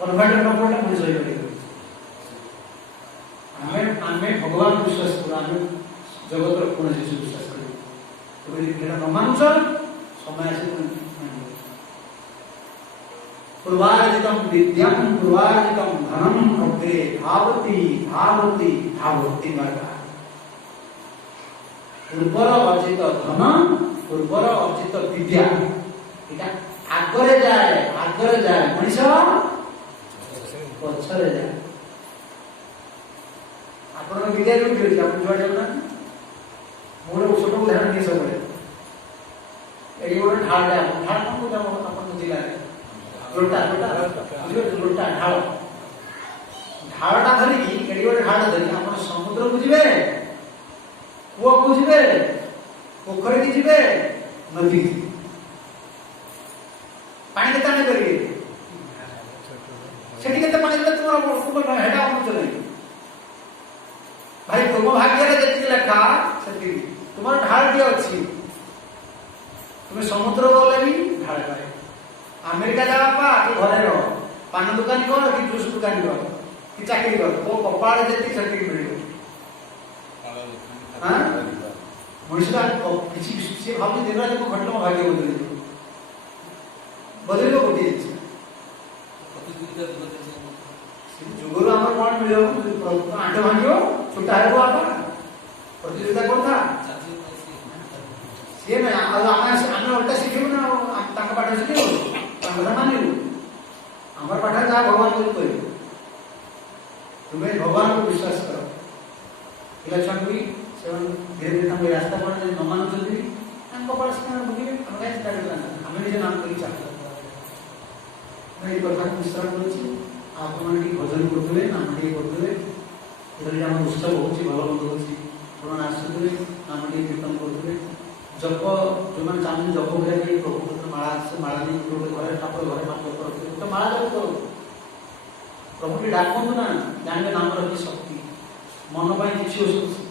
कन्वर्ट न पड़े पुलिस होई गई हमें भगवान विश्वास करू हमें जगत रो कोन जीसु विश्वास करू तो यदि केना न मानुछ समय आसे पूर्वार्जितम विद्याम पूर्वार्जितम धनम अग्रे धावती धावती धावती मार्गा पूर्वर अर्जित धन पूर्वर अर्जित विद्या एटा आगरे जाए मनीष पछरे जाए आपण विद्या जो खेल आपण जुआ जाऊ ना मोर छोट उदाहरण दे सब एडी गोटे ढाल को जाऊ आपण जिला लोटा लोटा ढाल ढालटा धरिकी एडी गोटे ढाल धरिकी आपण समुद्र को जिवे कुआ को जिवे पोखरी की जिवे नदी पानी केता नहीं करिए सेठी केते पानी देले तुमरा को हेडा हम चले भाई तुम भाग्य रे जति लेखा सेठी तुम्हार ढाल दिया अछि तुम समुद्र बोले भी ढाल पाए अमेरिका जा बापा कि घरे रह पान दुकान कर कि जूस दुकान कर कि चाकरी कर तो कपाल जति सेठी मिलियो हाँ मनुष्य किसी से भाव दिन रात घंटे में भाग्य बदल गोटे जिन जुगल आम कौन मिले आंट भांग छोटा है प्रतियोगिता करता सी ना आम उल्टा शिखू ना पाठ शिखू मानू आम पाठ जहाँ भगवान को कह तुम्हें भगवान को विश्वास कर पिला छुआ भी धीरे धीरे रास्ता पर न मानुंट भोगे आम निजे नाम कर कथा विश्राम कर भजन करुवे नाम करुवे इधर आम उत्सव हो भल मंद होती पुराण आसुवे नाम कीर्तन करुवे जप जो मैंने चाहते जप करें प्रभु माला माला नहीं घरे ठाकुर घरे ठाकुर माला जप करो प्रभु की डाकू ना जानवे नाम रखी शक्ति मन पर किसी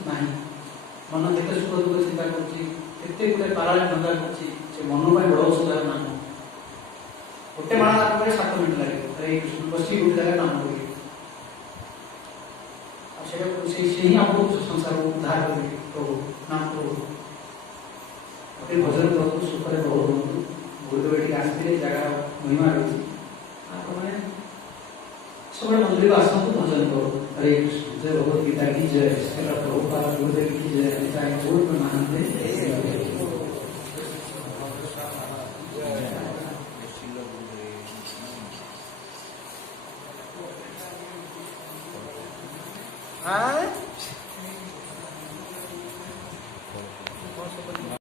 ना मन के सुख दुख चिंता करते गुटे पारा धंदा कर मन पर बड़ औषध नाम गोटे माला जाप 7 मिनट लगे हरे कृष्ण बस गोटे जगह नाम करें हमको संसार को उद्धार करें प्रभु नाम प्रभु गोटे भजन करूँ सुखरे प्रभु हूँ गुरुदेव ये आसते जगह महिमा रही मैंने सब मंदिर को आसतु भजन करो हरे कृष्ण जय भगवद गीता की जय प्रभुपाद गुरुदेव की जय बहुत महान